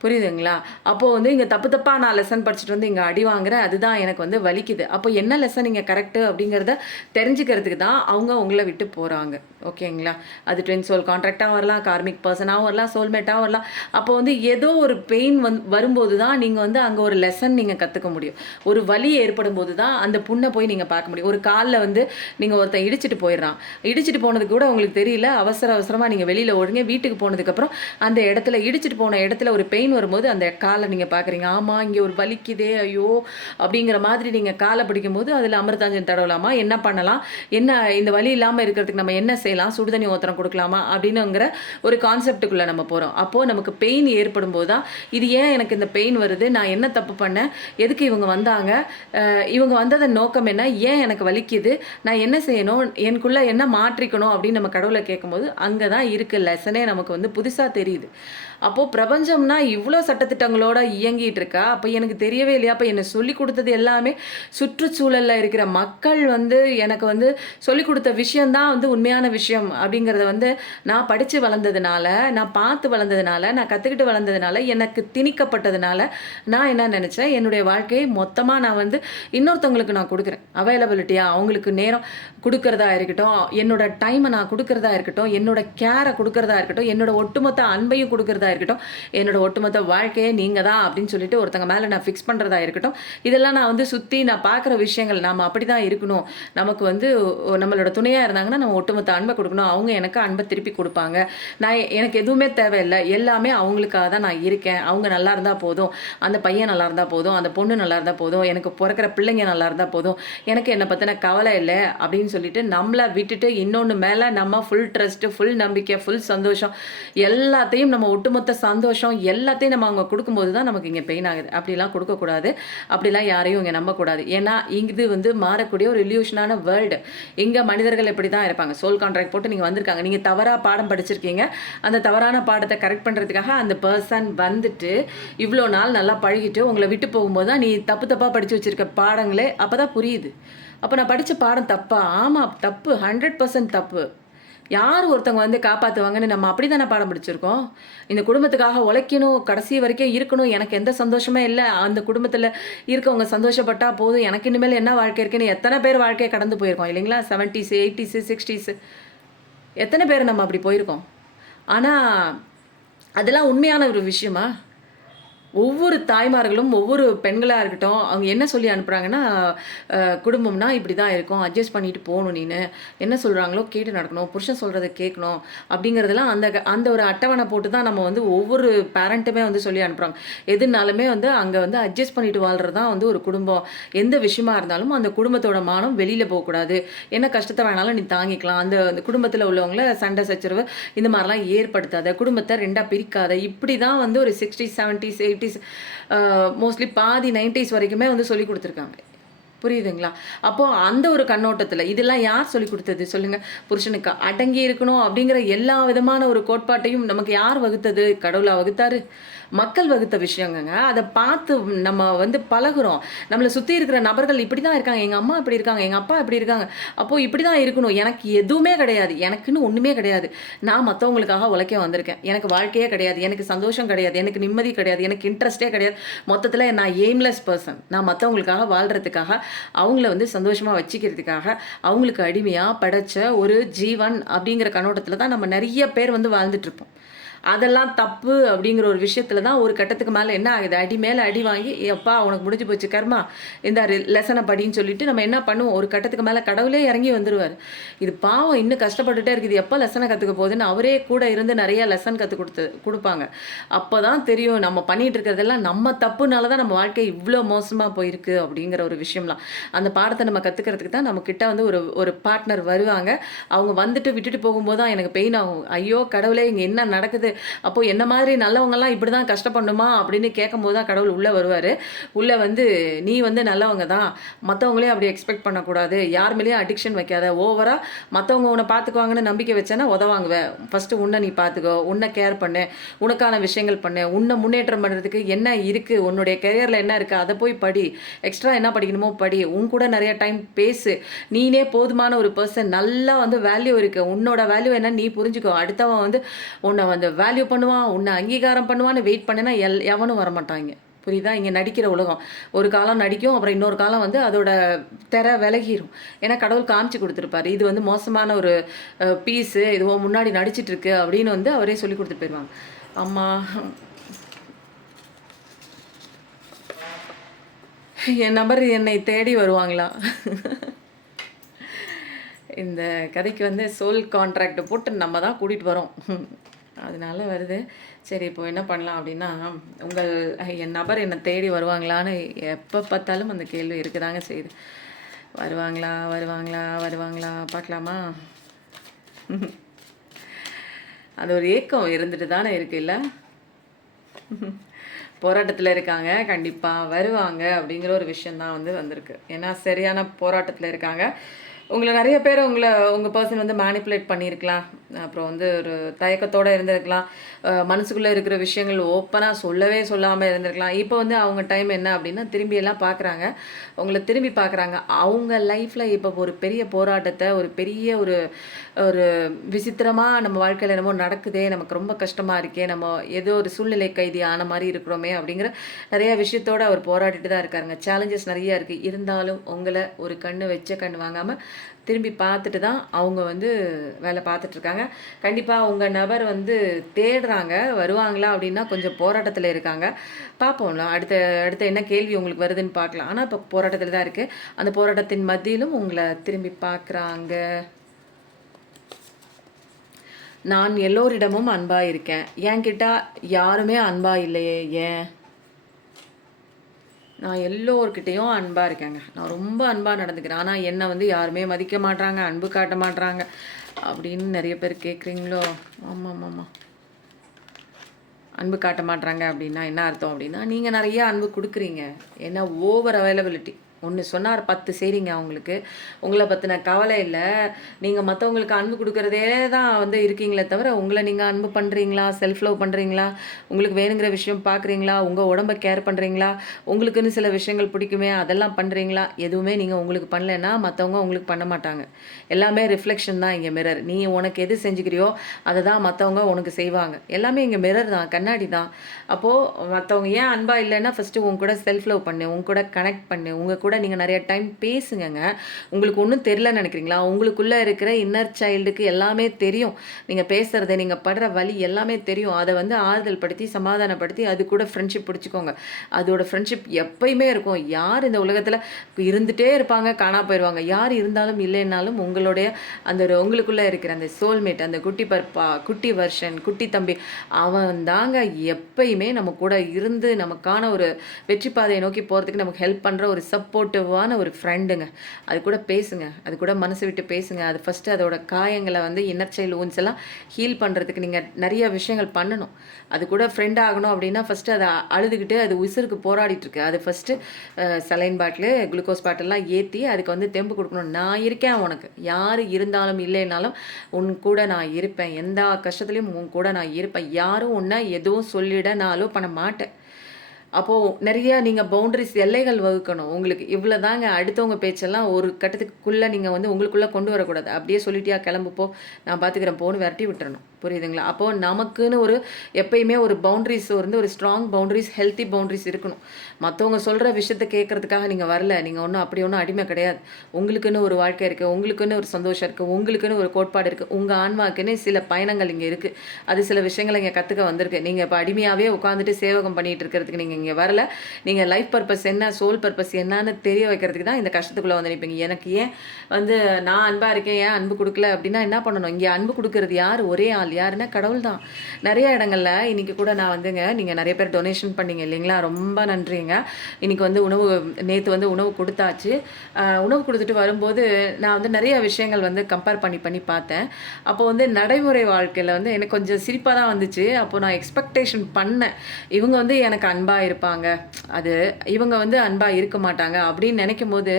புரியுதுங்களா? அப்போது வந்து இங்கே தப்பு தப்பாக நான் லெசன் படிச்சுட்டு வந்து இங்கே அடி வாங்குறேன், அதுதான் எனக்கு வந்து வலிக்குது. அப்போ என்ன லெசன் இங்கே கரெக்டு அப்படிங்கிறத தெரிஞ்சுக்கிறதுக்கு தான் அவங்க உங்களை விட்டு போகிறாங்க. ஓகேங்களா? அது ட்வின் சோல் கான்ட்ராக்டாக வரலாம், கார்மிக் பர்சனாகவும் வரலாம், சோல்மேட்டாகவும் வரலாம். அப்போ வந்து ஏதோ ஒரு பெயின் வரும்போது தான் நீங்கள் வந்து அங்கே ஒரு லெசன் நீங்கள் கற்றுக்க முடியும். ஒரு வலி ஏற்படும் போது தான் அந்த புண்ணை போய் நீங்கள் பார்க்க முடியும். ஒரு காலில் வந்து நீங்கள் ஒருத்தன் இடிச்சிட்டு போயிடுறான், இடிச்சிட்டு போனது கூட உங்களுக்கு தெரியல, அவசரமாக நீங்கள் வெளியில் ஓடுங்க, வீட்டுக்கு போனதுக்கப்புறம் அந்த இடத்துல இடிச்சிட்டு போன இடத்துல ஒரு பெயின் வரும்போது அந்த காலை நீங்கள் பார்க்குறீங்க, ஆமாம் இங்கே ஒரு வலிக்குதே ஐயோ அப்படிங்கிற மாதிரி நீங்கள் காலை பிடிக்கும்போது அதில் அமிர்தாஞ்சன் தடவலாமா, என்ன பண்ணலாம், என்ன இந்த வலி இல்லாமல் இருக்கிறதுக்கு நம்ம என்ன செய்யலாம், சுடுதண்ணி ஓத்திரம் கொடுக்கலாமா அப்படின்னுங்கிற ஒரு கான்செப்டுக்குள்ளே நம்ம போகிறோம். அப்போது நமக்கு பெயின் ஏற்படும் போது தான் இது ஏன் எனக்கு இந்த பெயின் வருது, நான் என்ன தப்பு பண்ணேன், எதுக்கு இவங்க வந்தாங்க, இவங்க வந்ததன் நோக்கம் என்ன, ஏன் எனக்கு வலிக்குது, நான் என்ன செய்யணும், எனக்குள்ளே என்ன மாற்றிக்கணும் அப்படின்னு நம்ம கடவுளை கேட்கும்போது அங்கே தான் இருக்குது லெசனே நமக்கு வந்து புதுசாக தெரியுது. அப்போது பிரபஞ்சம்னா இவ்வளோ சட்டத்திட்டங்களோட இயங்கிட்டு இருக்கா, அப்போ எனக்கு தெரியவே இல்லையா? அப்போ என்னை சொல்லி கொடுத்தது எல்லாமே சுற்றுச்சூழலில் இருக்கிற மக்கள் வந்து எனக்கு வந்து சொல்லி கொடுத்த விஷயந்தான் வந்து உண்மையான விஷயம் அப்படிங்கிறத வந்து நான் படித்து வளர்ந்ததுனால, நான் பார்த்து வளர்ந்ததுனால, நான் கற்றுக்கிட்டு வளர்ந்ததுனால, எனக்கு திணிக்கப்பட்டதுனால நான் என்ன நினச்சேன், என்னுடைய வாழ்க்கையை மொத்தமாக நான் வந்து இன்னொருத்தவங்களுக்கு நான் கொடுக்குறேன். அவைலபிலிட்டியாக அவங்களுக்கு நேரம் கொடுக்கறதா இருக்கட்டும், என்னோட டைமை நான் கொடுக்கறதா இருக்கட்டும், என்னோட கேரை கொடுக்கறதா இருக்கட்டும், என்னோட ஒட்டுமொத்த அன்பையும் கொடுக்கறதா இருக்கட்டும், என்னோட ஒட்டுமொத்த வாழ்க்கையை நீங்கள் தான் அப்படின்னு சொல்லிட்டு ஒருத்தங்க மேலே நான் ஃபிக்ஸ் பண்ணுறதா இருக்கட்டும், இதெல்லாம் நான் வந்து சுற்றி நான் பார்க்குற விஷயங்கள். நாம் அப்படி தான் இருக்கணும். நமக்கு வந்து நம்மளோட துணையாக இருந்தாங்கன்னா நம்ம ஒட்டுமொத்த அன்பை கொடுக்கணும், அவங்க எனக்கு அன்பை திருப்பி கொடுப்பாங்க. எனக்கு எதுவுமே தேவையில்லை, எல்லாமே அவங்களுக்காக தான் நான் இருக்கேன். அவங்க நல்லா இருந்தால் போதும், அந்த பையன் நல்லா இருந்தால் போதும், அந்த பொண்ணு நல்லா இருந்தால் போதும், எனக்கு பிறக்கிற பிள்ளைங்க நல்லா இருந்தால் போதும், எனக்கு என்னை பற்றின கவலை இல்லை அப்படின்னு சொல்லிட்டு நம்மளை விட்டுட்டு இன்னொன்று மேலே நம்ம ஃபுல் ட்ரஸ்ட்டு, ஃபுல் நம்பிக்கை, ஃபுல் சந்தோஷம், எல்லாத்தையும் நம்ம ஒட்டுமொத்த சந்தோஷம் எல்லாத்தையும் நம்ம அவங்க கொடுக்கும்போது தான் நமக்கு இங்கே பெயின் ஆகுது. அப்படிலாம் கொடுக்கக்கூடாது, அப்படிலாம் யாரையும் இங்கே நம்பக்கூடாது. ஏன்னா இது வந்து மாறக்கூடிய ஒரு இல்யூஷனான வேர்ல்டு. இங்கே மனிதர்கள் இப்படி தான் இருப்பாங்க. சோல் கான்ட்ராக்ட் போட்டு நீங்கள் வந்திருக்காங்க, நீங்கள் தவறாக பாடம் படிச்சிருக்கீங்க, அந்த தவறான பாடத்தை கரெக்ட் பண்ணுறதுக்காக அந்த பர்சன் வந்துட்டு இவ்வளோ நாள் நல்லா பழகிட்டு உங்களை விட்டு போகும்போது தான் நீ தப்பாக படித்து வச்சுருக்க பாடங்களே அப்போ தான் புரியுது. அப்போ நான் படித்த பாடம் தப்பா? ஆமாம் தப்பு, 100% தப்பு. யார் ஒருத்தவங்க வந்து காப்பாற்றுவாங்கன்னு நம்ம அப்படி தானே பாடம் படிச்சிருக்கோம். இந்த குடும்பத்துக்காக உழைக்கணும், கடைசி வரைக்கும் இருக்கணும், எனக்கு எந்த சந்தோஷமே இல்லை, அந்த குடும்பத்தில் இருக்கவங்க சந்தோஷப்பட்டால் போதும், எனக்கு இனிமேல் என்ன வாழ்க்கை இருக்குன்னு எத்தனை பேர் வாழ்க்கையை கடந்து போயிருக்கோம் இல்லைங்களா? 70s 80s 60s எத்தனை பேர் நம்ம அப்படி போயிருக்கோம். ஆனால் அதெல்லாம் உண்மையான ஒரு விஷயமா? ஒவ்வொரு தாய்மார்களும் ஒவ்வொரு பெண்களாக இருக்கட்டும் அவங்க என்ன சொல்லி அனுப்புகிறாங்கன்னா, குடும்பம்னா இப்படி தான் இருக்கும், அட்ஜஸ்ட் பண்ணிட்டு போகணும், நீ என்ன சொல்கிறாங்களோ கேட்டு நடக்கணும், புருஷன் சொல்கிறத கேட்கணும் அப்படிங்கிறதெல்லாம் அந்த ஒரு அட்டவணை போட்டு தான் நம்ம வந்து ஒவ்வொரு பேரண்ட்டுமே வந்து சொல்லி அனுப்புகிறாங்க. எதுனாலுமே வந்து அங்கே வந்து அட்ஜஸ்ட் பண்ணிட்டு வாழ்கிறது தான் வந்து ஒரு குடும்பம். எந்த விஷயமா இருந்தாலும் அந்த குடும்பத்தோட மானம் வெளியில் போகக்கூடாது, என்ன கஷ்டத்தை வேணாலும் நீ தாங்கிக்கலாம், அந்த குடும்பத்தில் உள்ளவங்கள சண்டை சச்சரவு இந்த மாதிரிலாம் ஏற்படுத்தாத, குடும்பத்தை ரெண்டாக பிரிக்காத, இப்படி தான் வந்து ஒரு 60s 70s 80s மோஸ்ட்லி பாதி 90s வரைக்குமே வந்து சொல்லி கொடுத்துருக்காங்க. புரியுதுங்களா? அப்போது அந்த ஒரு கண்ணோட்டத்தில் இதெல்லாம் யார் சொல்லி கொடுத்தது சொல்லுங்கள்? புருஷனுக்கு அடங்கி இருக்கணும் அப்படிங்கிற எல்லா விதமான ஒரு கோட்பாட்டையும் நமக்கு யார் வகுத்தது? கடவுளா வகுத்தாரு? மக்கள் வகுத்த விஷயங்க. அதை பார்த்து நம்ம வந்து பழகுறோம். நம்மளை சுற்றி இருக்கிற நபர்கள் இப்படி தான் இருக்காங்க, எங்கள் அம்மா இப்படி இருக்காங்க, எங்கள் அப்பா இப்படி இருக்காங்க, அப்போது இப்படி தான் இருக்கணும், எனக்கு எதுவுமே கிடையாது, எனக்குன்னு ஒன்றுமே கிடையாது, நான் மற்றவங்களுக்காக உழைக்க வந்திருக்கேன், எனக்கு வாழ்க்கையே கிடையாது, எனக்கு சந்தோஷம் கிடையாது, எனக்கு நிம்மதி கிடையாது, எனக்கு இன்ட்ரெஸ்டே கிடையாது, மொத்தத்தில் நான் எய்ம்லெஸ் பர்சன், நான் மற்றவங்களுக்காக வாழ்கிறதுக்காக அவங்கள வந்து சந்தோஷமாக வச்சுக்கிறதுக்காக அவங்களுக்கு அடிமையாக படைச்ச ஒரு ஜீவன் அப்படிங்கிற கண்ணோட்டத்தில் தான் நம்ம நிறைய பேர் வந்து வாழ்ந்துட்டுருப்போம். அதெல்லாம் தப்பு அப்படிங்கிற ஒரு விஷயத்துல தான் ஒரு கட்டத்துக்கு மேலே என்ன ஆகுது, அடி மேலே அடி வாங்கி எப்பா உனக்கு முடிஞ்சு போச்சு கர்மா, இந்த லெசனை படின்னு சொல்லிட்டு நம்ம என்ன பண்ணுவோம், ஒரு கட்டத்துக்கு மேலே கடவுளே இறங்கி வந்துடுவார். இது பாவம் இன்னும் கஷ்டப்பட்டுட்டே இருக்குது, எப்போ லெசனை கற்றுக்க போகுதுன்னு அவரே கூட இருந்து நிறைய லெசன் கற்றுக் கொடுப்பாங்க. அப்போ தான் தெரியும் நம்ம பண்ணிட்டு இருக்கிறதெல்லாம் நம்ம தப்புனால தான் நம்ம வாழ்க்கை இவ்வளோ மோசமாக போயிருக்கு அப்படிங்கிற ஒரு விஷயம்லாம். அந்த பாடத்தை நம்ம கற்றுக்கிறதுக்கு தான் நம்ம கிட்ட வந்து ஒரு ஒரு பார்ட்னர் வருவாங்க. அவங்க வந்துட்டு விட்டுட்டு போகும்போது தான் எனக்கு பெயின் ஆகும். ஐயோ கடவுளே இங்கே என்ன நடக்குது, அப்போ என்ன மாதிரி நல்லவங்கலாம் இப்படி தான் கஷ்டப்படணுமா அப்படின்னு கேட்கும்போது தான் கடவுள் உள்ளே வருவார். உள்ளே வந்து நீ வந்து நல்லவங்க தான், மற்றவங்களையும் அப்படி எக்ஸ்பெக்ட் பண்ணக்கூடாது, யார் மேலேயும் அடிக்ஷன் வைக்காத, ஓவராக மற்றவங்க உன்னை பார்த்துக்குவாங்கன்னு நம்பிக்கை வச்சேன்னா உதவாங்குவேன். ஃபஸ்ட்டு உன்னை நீ பார்த்துக்கோ, உன்னை கேர் பண்ணு, உனக்கான விஷயங்கள் பண்ணு, உன்னை முன்னேற்றம் பண்ணுறதுக்கு என்ன இருக்குது, உன்னுடைய கெரியரில் என்ன இருக்குது அதை போய் படி, எக்ஸ்ட்ரா என்ன படிக்கணுமோ படி, உன் கூட நிறைய டைம் பேசு, நீனே போதுமான ஒரு பர்சன், நல்லா வந்து வேல்யூ இருக்குது, உன்னோட வேல்யூ என்ன நீ புரிஞ்சுக்கோ, அடுத்தவன் வந்து உன்னை வந்து வேல்யூ பண்ணுவான், உன்னை அங்கீகாரம் பண்ணுவான்னு வெயிட் பண்ணினா எவனும் வரமாட்டாங்க. புரியுதா? இங்கே நடிக்கிற உலகம் ஒரு காலம் நடிக்கும், அப்புறம் இன்னொரு காலம் வந்து அதோட திரை விலகிரும். ஏன்னா கடவுள் காமிச்சு கொடுத்துருப்பாரு, இது வந்து மோசமான ஒரு பீஸு, இதுவோ முன்னாடி நடிச்சிட்டு இருக்கு அப்படின்னு வந்து அவரே சொல்லி கொடுத்துட்டு போயிடுவாங்க. அம்மா என் நபர் என்னை தேடி வருவாங்களா? இந்த கதைக்கு வந்து சோல் கான்ட்ராக்ட் போட்டு நம்ம தான் கூட்டிகிட்டு வரோம், அதனால வருது. சரி இப்போ என்ன பண்ணலாம் அப்படின்னா, என் நபர் என்னை தேடி வருவாங்களான்னு எப்போ பார்த்தாலும் அந்த கேள்வி இருக்குதாங்க செய்யுது. வருவாங்களா வருவாங்களா வருவாங்களா பார்க்கலாமா? அது ஒரு ஏக்கம் இருந்துட்டு தானே இருக்குல்ல. போராட்டத்தில் இருக்காங்க, கண்டிப்பாக வருவாங்க அப்படிங்கிற ஒரு விஷயந்தான் வந்து வந்திருக்கு. ஏன்னா சரியான போராட்டத்தில் இருக்காங்க. நிறைய பேர் உங்கள் பர்சன் வந்து மேனிப்புலேட் பண்ணியிருக்கலாம், அப்புறம் வந்து ஒரு தயக்கத்தோடு இருந்திருக்கலாம், மனசுக்குள்ளே இருக்கிற விஷயங்கள் ஓப்பனாக சொல்லவே சொல்லாமல் இருந்திருக்கலாம். இப்போ வந்து அவங்க டைம் என்ன அப்படின்னா திரும்பி எல்லாம் பார்க்குறாங்க, உங்களை திரும்பி பார்க்குறாங்க. அவங்க லைஃப்பில் இப்போ ஒரு பெரிய போராட்டத்தை, ஒரு பெரிய ஒரு ஒரு விசித்திரமாக நம்ம வாழ்க்கையில் என்னமோ நடக்குதே, நமக்கு ரொம்ப கஷ்டமாக இருக்கே, நம்ம ஏதோ ஒரு சூழ்நிலை கைதி ஆன மாதிரி இருக்கிறோமே அப்படிங்கிற நிறைய விஷயத்தோடு அவர் போராடிட்டு தான் இருக்காருங்க. சேலஞ்சஸ் நிறையா இருக்குது, இருந்தாலும் உங்களை ஒரு கண்ணு வச்ச கண் வாங்காமல் திரும்பி பார்த்துட்டு தான் அவங்க வந்து வேலை பார்த்துட்ருக்காங்க. கண்டிப்பாக உங்கள் நபர் வந்து தேடுறாங்க, வருவாங்களா அப்படின்னா கொஞ்சம் போராட்டத்தில் இருக்காங்க. பார்ப்போம்ல அடுத்த என்ன கேள்வி உங்களுக்கு வருதுன்னு பார்க்கலாம். ஆனால் இப்போ போராட்டத்தில் தான் இருக்குது. அந்த போராட்டத்தின் மத்தியிலும் உங்களை திரும்பி பார்க்குறாங்க. நான் எல்லோரிடமும் அன்பாக இருக்கேன், என்கிட்ட யாருமே அன்பாக இல்லையே ஏன்? நான் எல்லோர்கிட்டையும் அன்பாக இருக்கேங்க, நான் ரொம்ப அன்பாக நடந்துக்கிறேன், ஆனால் என்னை வந்து யாருமே மதிக்க மாட்டாங்க, அன்பு காட்ட மாட்டாங்க அப்படின்னு நிறைய பேர் கேட்குறீங்களோ? ஆமாம் ஆமாம், அன்பு காட்ட மாட்டாங்க அப்படின்னா என்ன அர்த்தம் அப்படின்னா, நீங்கள் நிறைய அன்பு கொடுக்குறீங்க, ஏன்னா ஓவர் அவைலபிலிட்டி. ஒன்று சொன்னார் 10 செய்கிறீங்க அவங்களுக்கு, உங்களை பற்றின கவலை இல்லை. நீங்கள் மற்றவங்களுக்கு அன்பு கொடுக்குறதே தான் வந்து இருக்கீங்களே தவிர, உங்களை நீங்கள் அன்பு பண்ணுறீங்களா, செல்ஃப் லவ் பண்ணுறீங்களா, உங்களுக்கு வேணுங்கிற விஷயம் பார்க்குறீங்களா, உங்கள் உடம்பை கேர் பண்ணுறீங்களா, உங்களுக்குன்னு சில விஷயங்கள் பிடிக்குமே அதெல்லாம் பண்ணுறீங்களா? எதுவுமே நீங்கள் உங்களுக்கு பண்ணலைன்னா மற்றவங்க உங்களுக்கு பண்ண மாட்டாங்க. எல்லாமே ரிஃப்ளெக்ஷன் தான் இங்கே மிரர். நீ உனக்கு எது செஞ்சுக்கிறியோ அதை தான் மற்றவங்க உனக்கு செய்வாங்க. எல்லாமே இங்கே மிரர் தான், கண்ணாடி தான். அப்போது மற்றவங்க ஏன் அன்பாக இல்லைன்னா, ஃபஸ்ட்டு உங்க கூட செல்ஃப் லவ் பண்ணு, உங்க கூட கனெக்ட் பண்ணு, உங்கள் கூட நீங்கள் நிறைய டைம் பேசுங்க. உங்களுக்கு ஒன்றும் தெரியலன்னு நினைக்கிறீங்களா? உங்களுக்குள்ளே இருக்கிற இன்னர் சைல்டுக்கு எல்லாமே தெரியும். நீங்கள் பேசுகிறத, நீங்கள் படுற வலி எல்லாமே தெரியும். அதை வந்து ஆறுதல் படுத்தி சமாதானப்படுத்தி அது கூட ஃப்ரெண்ட்ஷிப் பிடிச்சிக்கோங்க. அதோட ஃப்ரெண்ட்ஷிப் எப்பயுமே இருக்கும். யார் இந்த உலகத்தில் இருந்துகிட்டே இருப்பாங்க, காணா போயிடுவாங்க. யார் இருந்தாலும் இல்லைன்னாலும் உங்களுடைய உங்களுக்குள்ளே இருக்கிற அந்த சோல்மேட், அந்த குட்டி வெர்ஷன், குட்டி தம்பி, அவன் தாங்க எப்பயுமே நம்ம கூட இருந்து நமக்கான ஒரு வெற்றி பாதையை நோக்கி போகிறதுக்கு நமக்கு ஹெல்ப் பண்ணுற ஒரு சப்போர்ட்டிவான ஒரு ஃப்ரெண்டுங்க. அது கூட பேசுங்க, அது கூட மனசு விட்டு பேசுங்க. அது ஃபஸ்ட்டு அதோட காயங்களை வந்து இன்னர் சைல்டு ஊன்ஸ் எல்லாம் ஹீல் பண்ணுறதுக்கு நீங்கள் நிறைய விஷயங்கள் பண்ணணும். அது கூட ஃப்ரெண்ட் ஆகணும் அப்படின்னா ஃபஸ்ட்டு அதை அழுதுகிட்டு அது உசுருக்கு போராடிட்டுருக்கு. அது ஃபஸ்ட்டு சலைன் பாட்டிலு, குளுக்கோஸ் பாட்டிலெலாம் ஏற்றி அதுக்கு வந்து தெம்பு கொடுக்கணும். நான் இருக்கேன் உனக்கு, யார் இருந்தாலும் இல்லைனாலும் உன் கூட நான் இருப்பேன், எந்த கஷ்டத்துலேயும் உன் கூட நான் இருப்பேன், யாரும் உன்னை எதுவும் சொல்லிடனாலோ பண்ண மாட்டேன். அப்போது நிறைய நீங்கள் பவுண்டரிஸ், எல்லைகள் வகுக்கணும். உங்களுக்கு இவ்வளோ தாங்க, அடுத்தவங்க பேச்செல்லாம் ஒரு கட்டத்துக்குள்ளே நீங்கள் வந்து உங்களுக்குள்ளே கொண்டு வரக்கூடாது. அப்படியே சொல்லிட்டியா கிளம்புப்போ, நான் பார்த்துக்கிறேன் போன்னு விரட்டி விட்டுறணும். புரியுதுங்களா? அப்போது நமக்குன்னு ஒரு எப்பயுமே ஒரு பவுண்ட்ரீஸ் வந்து ஒரு ஸ்ட்ராங் பவுண்ட்ரீஸ், ஹெல்த்தி பவுண்ட்ரீஸ் இருக்கணும். மத்தவங்க சொல்ற விஷயத்த கேட்கறதுக்காக நீங்க வரல. நீங்க ஒண்ணும் அடிமை கிடையாது. உங்களுக்குன்னு ஒரு வாழ்க்கை இருக்கு. உங்களுக்குன்னு ஒரு சந்தோஷம் இருக்கு. உங்களுக்குன்னு ஒரு கோட்பாடு இருக்கு. உங்க ஆன்மாக்குன்னு சில பயணங்கள் இங்க இருக்கு. அது சில விஷயங்கள இங்க கத்துக்க வந்திருக்கு. நீங்க இப்ப அடிமையாவே உட்கார்ந்துட்டு சேவகம் பண்ணிட்டு இருக்கிறதுக்கு நீங்க இங்க வரல. நீங்க லைஃப் பர்ப்பஸ் என்ன, சோல் பர்ப்பஸ் என்னன்னு தெரிய வைக்கிறதுக்கு தான் இந்த கஷ்டத்துக்குள்ள வந்து நிப்பீங்க. எனக்கு ஏன் வந்து நான் அன்பா இருக்கேன், ஏன் அன்பு குடுக்கல அப்டின்னா என்ன பண்ணணும்? இங்க அன்பு குடுக்குறது யாரு? ஒரே ஆள். யாருன்னா கடவுள் தான். நெறைய இடங்கள்ல இன்னைக்கு கூட நான் வந்துங்க, நீங்க நெறைய பேர் டொனேஷன் பண்ணீங்க இல்லைங்களா? ரொம்ப நன்றிங்க. இன்னைக்கு வந்து நேத்து வந்து உணவு குடுத்தாச்சு. உணவு குடுத்துட்டு வரும்போது, நான் வந்து நெறைய விஷயங்கள் வந்து கம்பேர் பண்ணி பண்ணி பார்த்தேன். அப்போ வந்து நடைமுறை வாழ்க்கையில வந்து எனக்கு கொஞ்சம் சிரிப்பா தான் வந்துச்சு. அப்போ நான் எக்ஸ்பெக்டேஷன் பண்ணேன். இவங்க வந்து எனக்கு அன்பா இருப்பாங்க. அது இவங்க வந்து அன்பா இருக்க மாட்டாங்க அப்படின்னு நெனைக்கும்போது,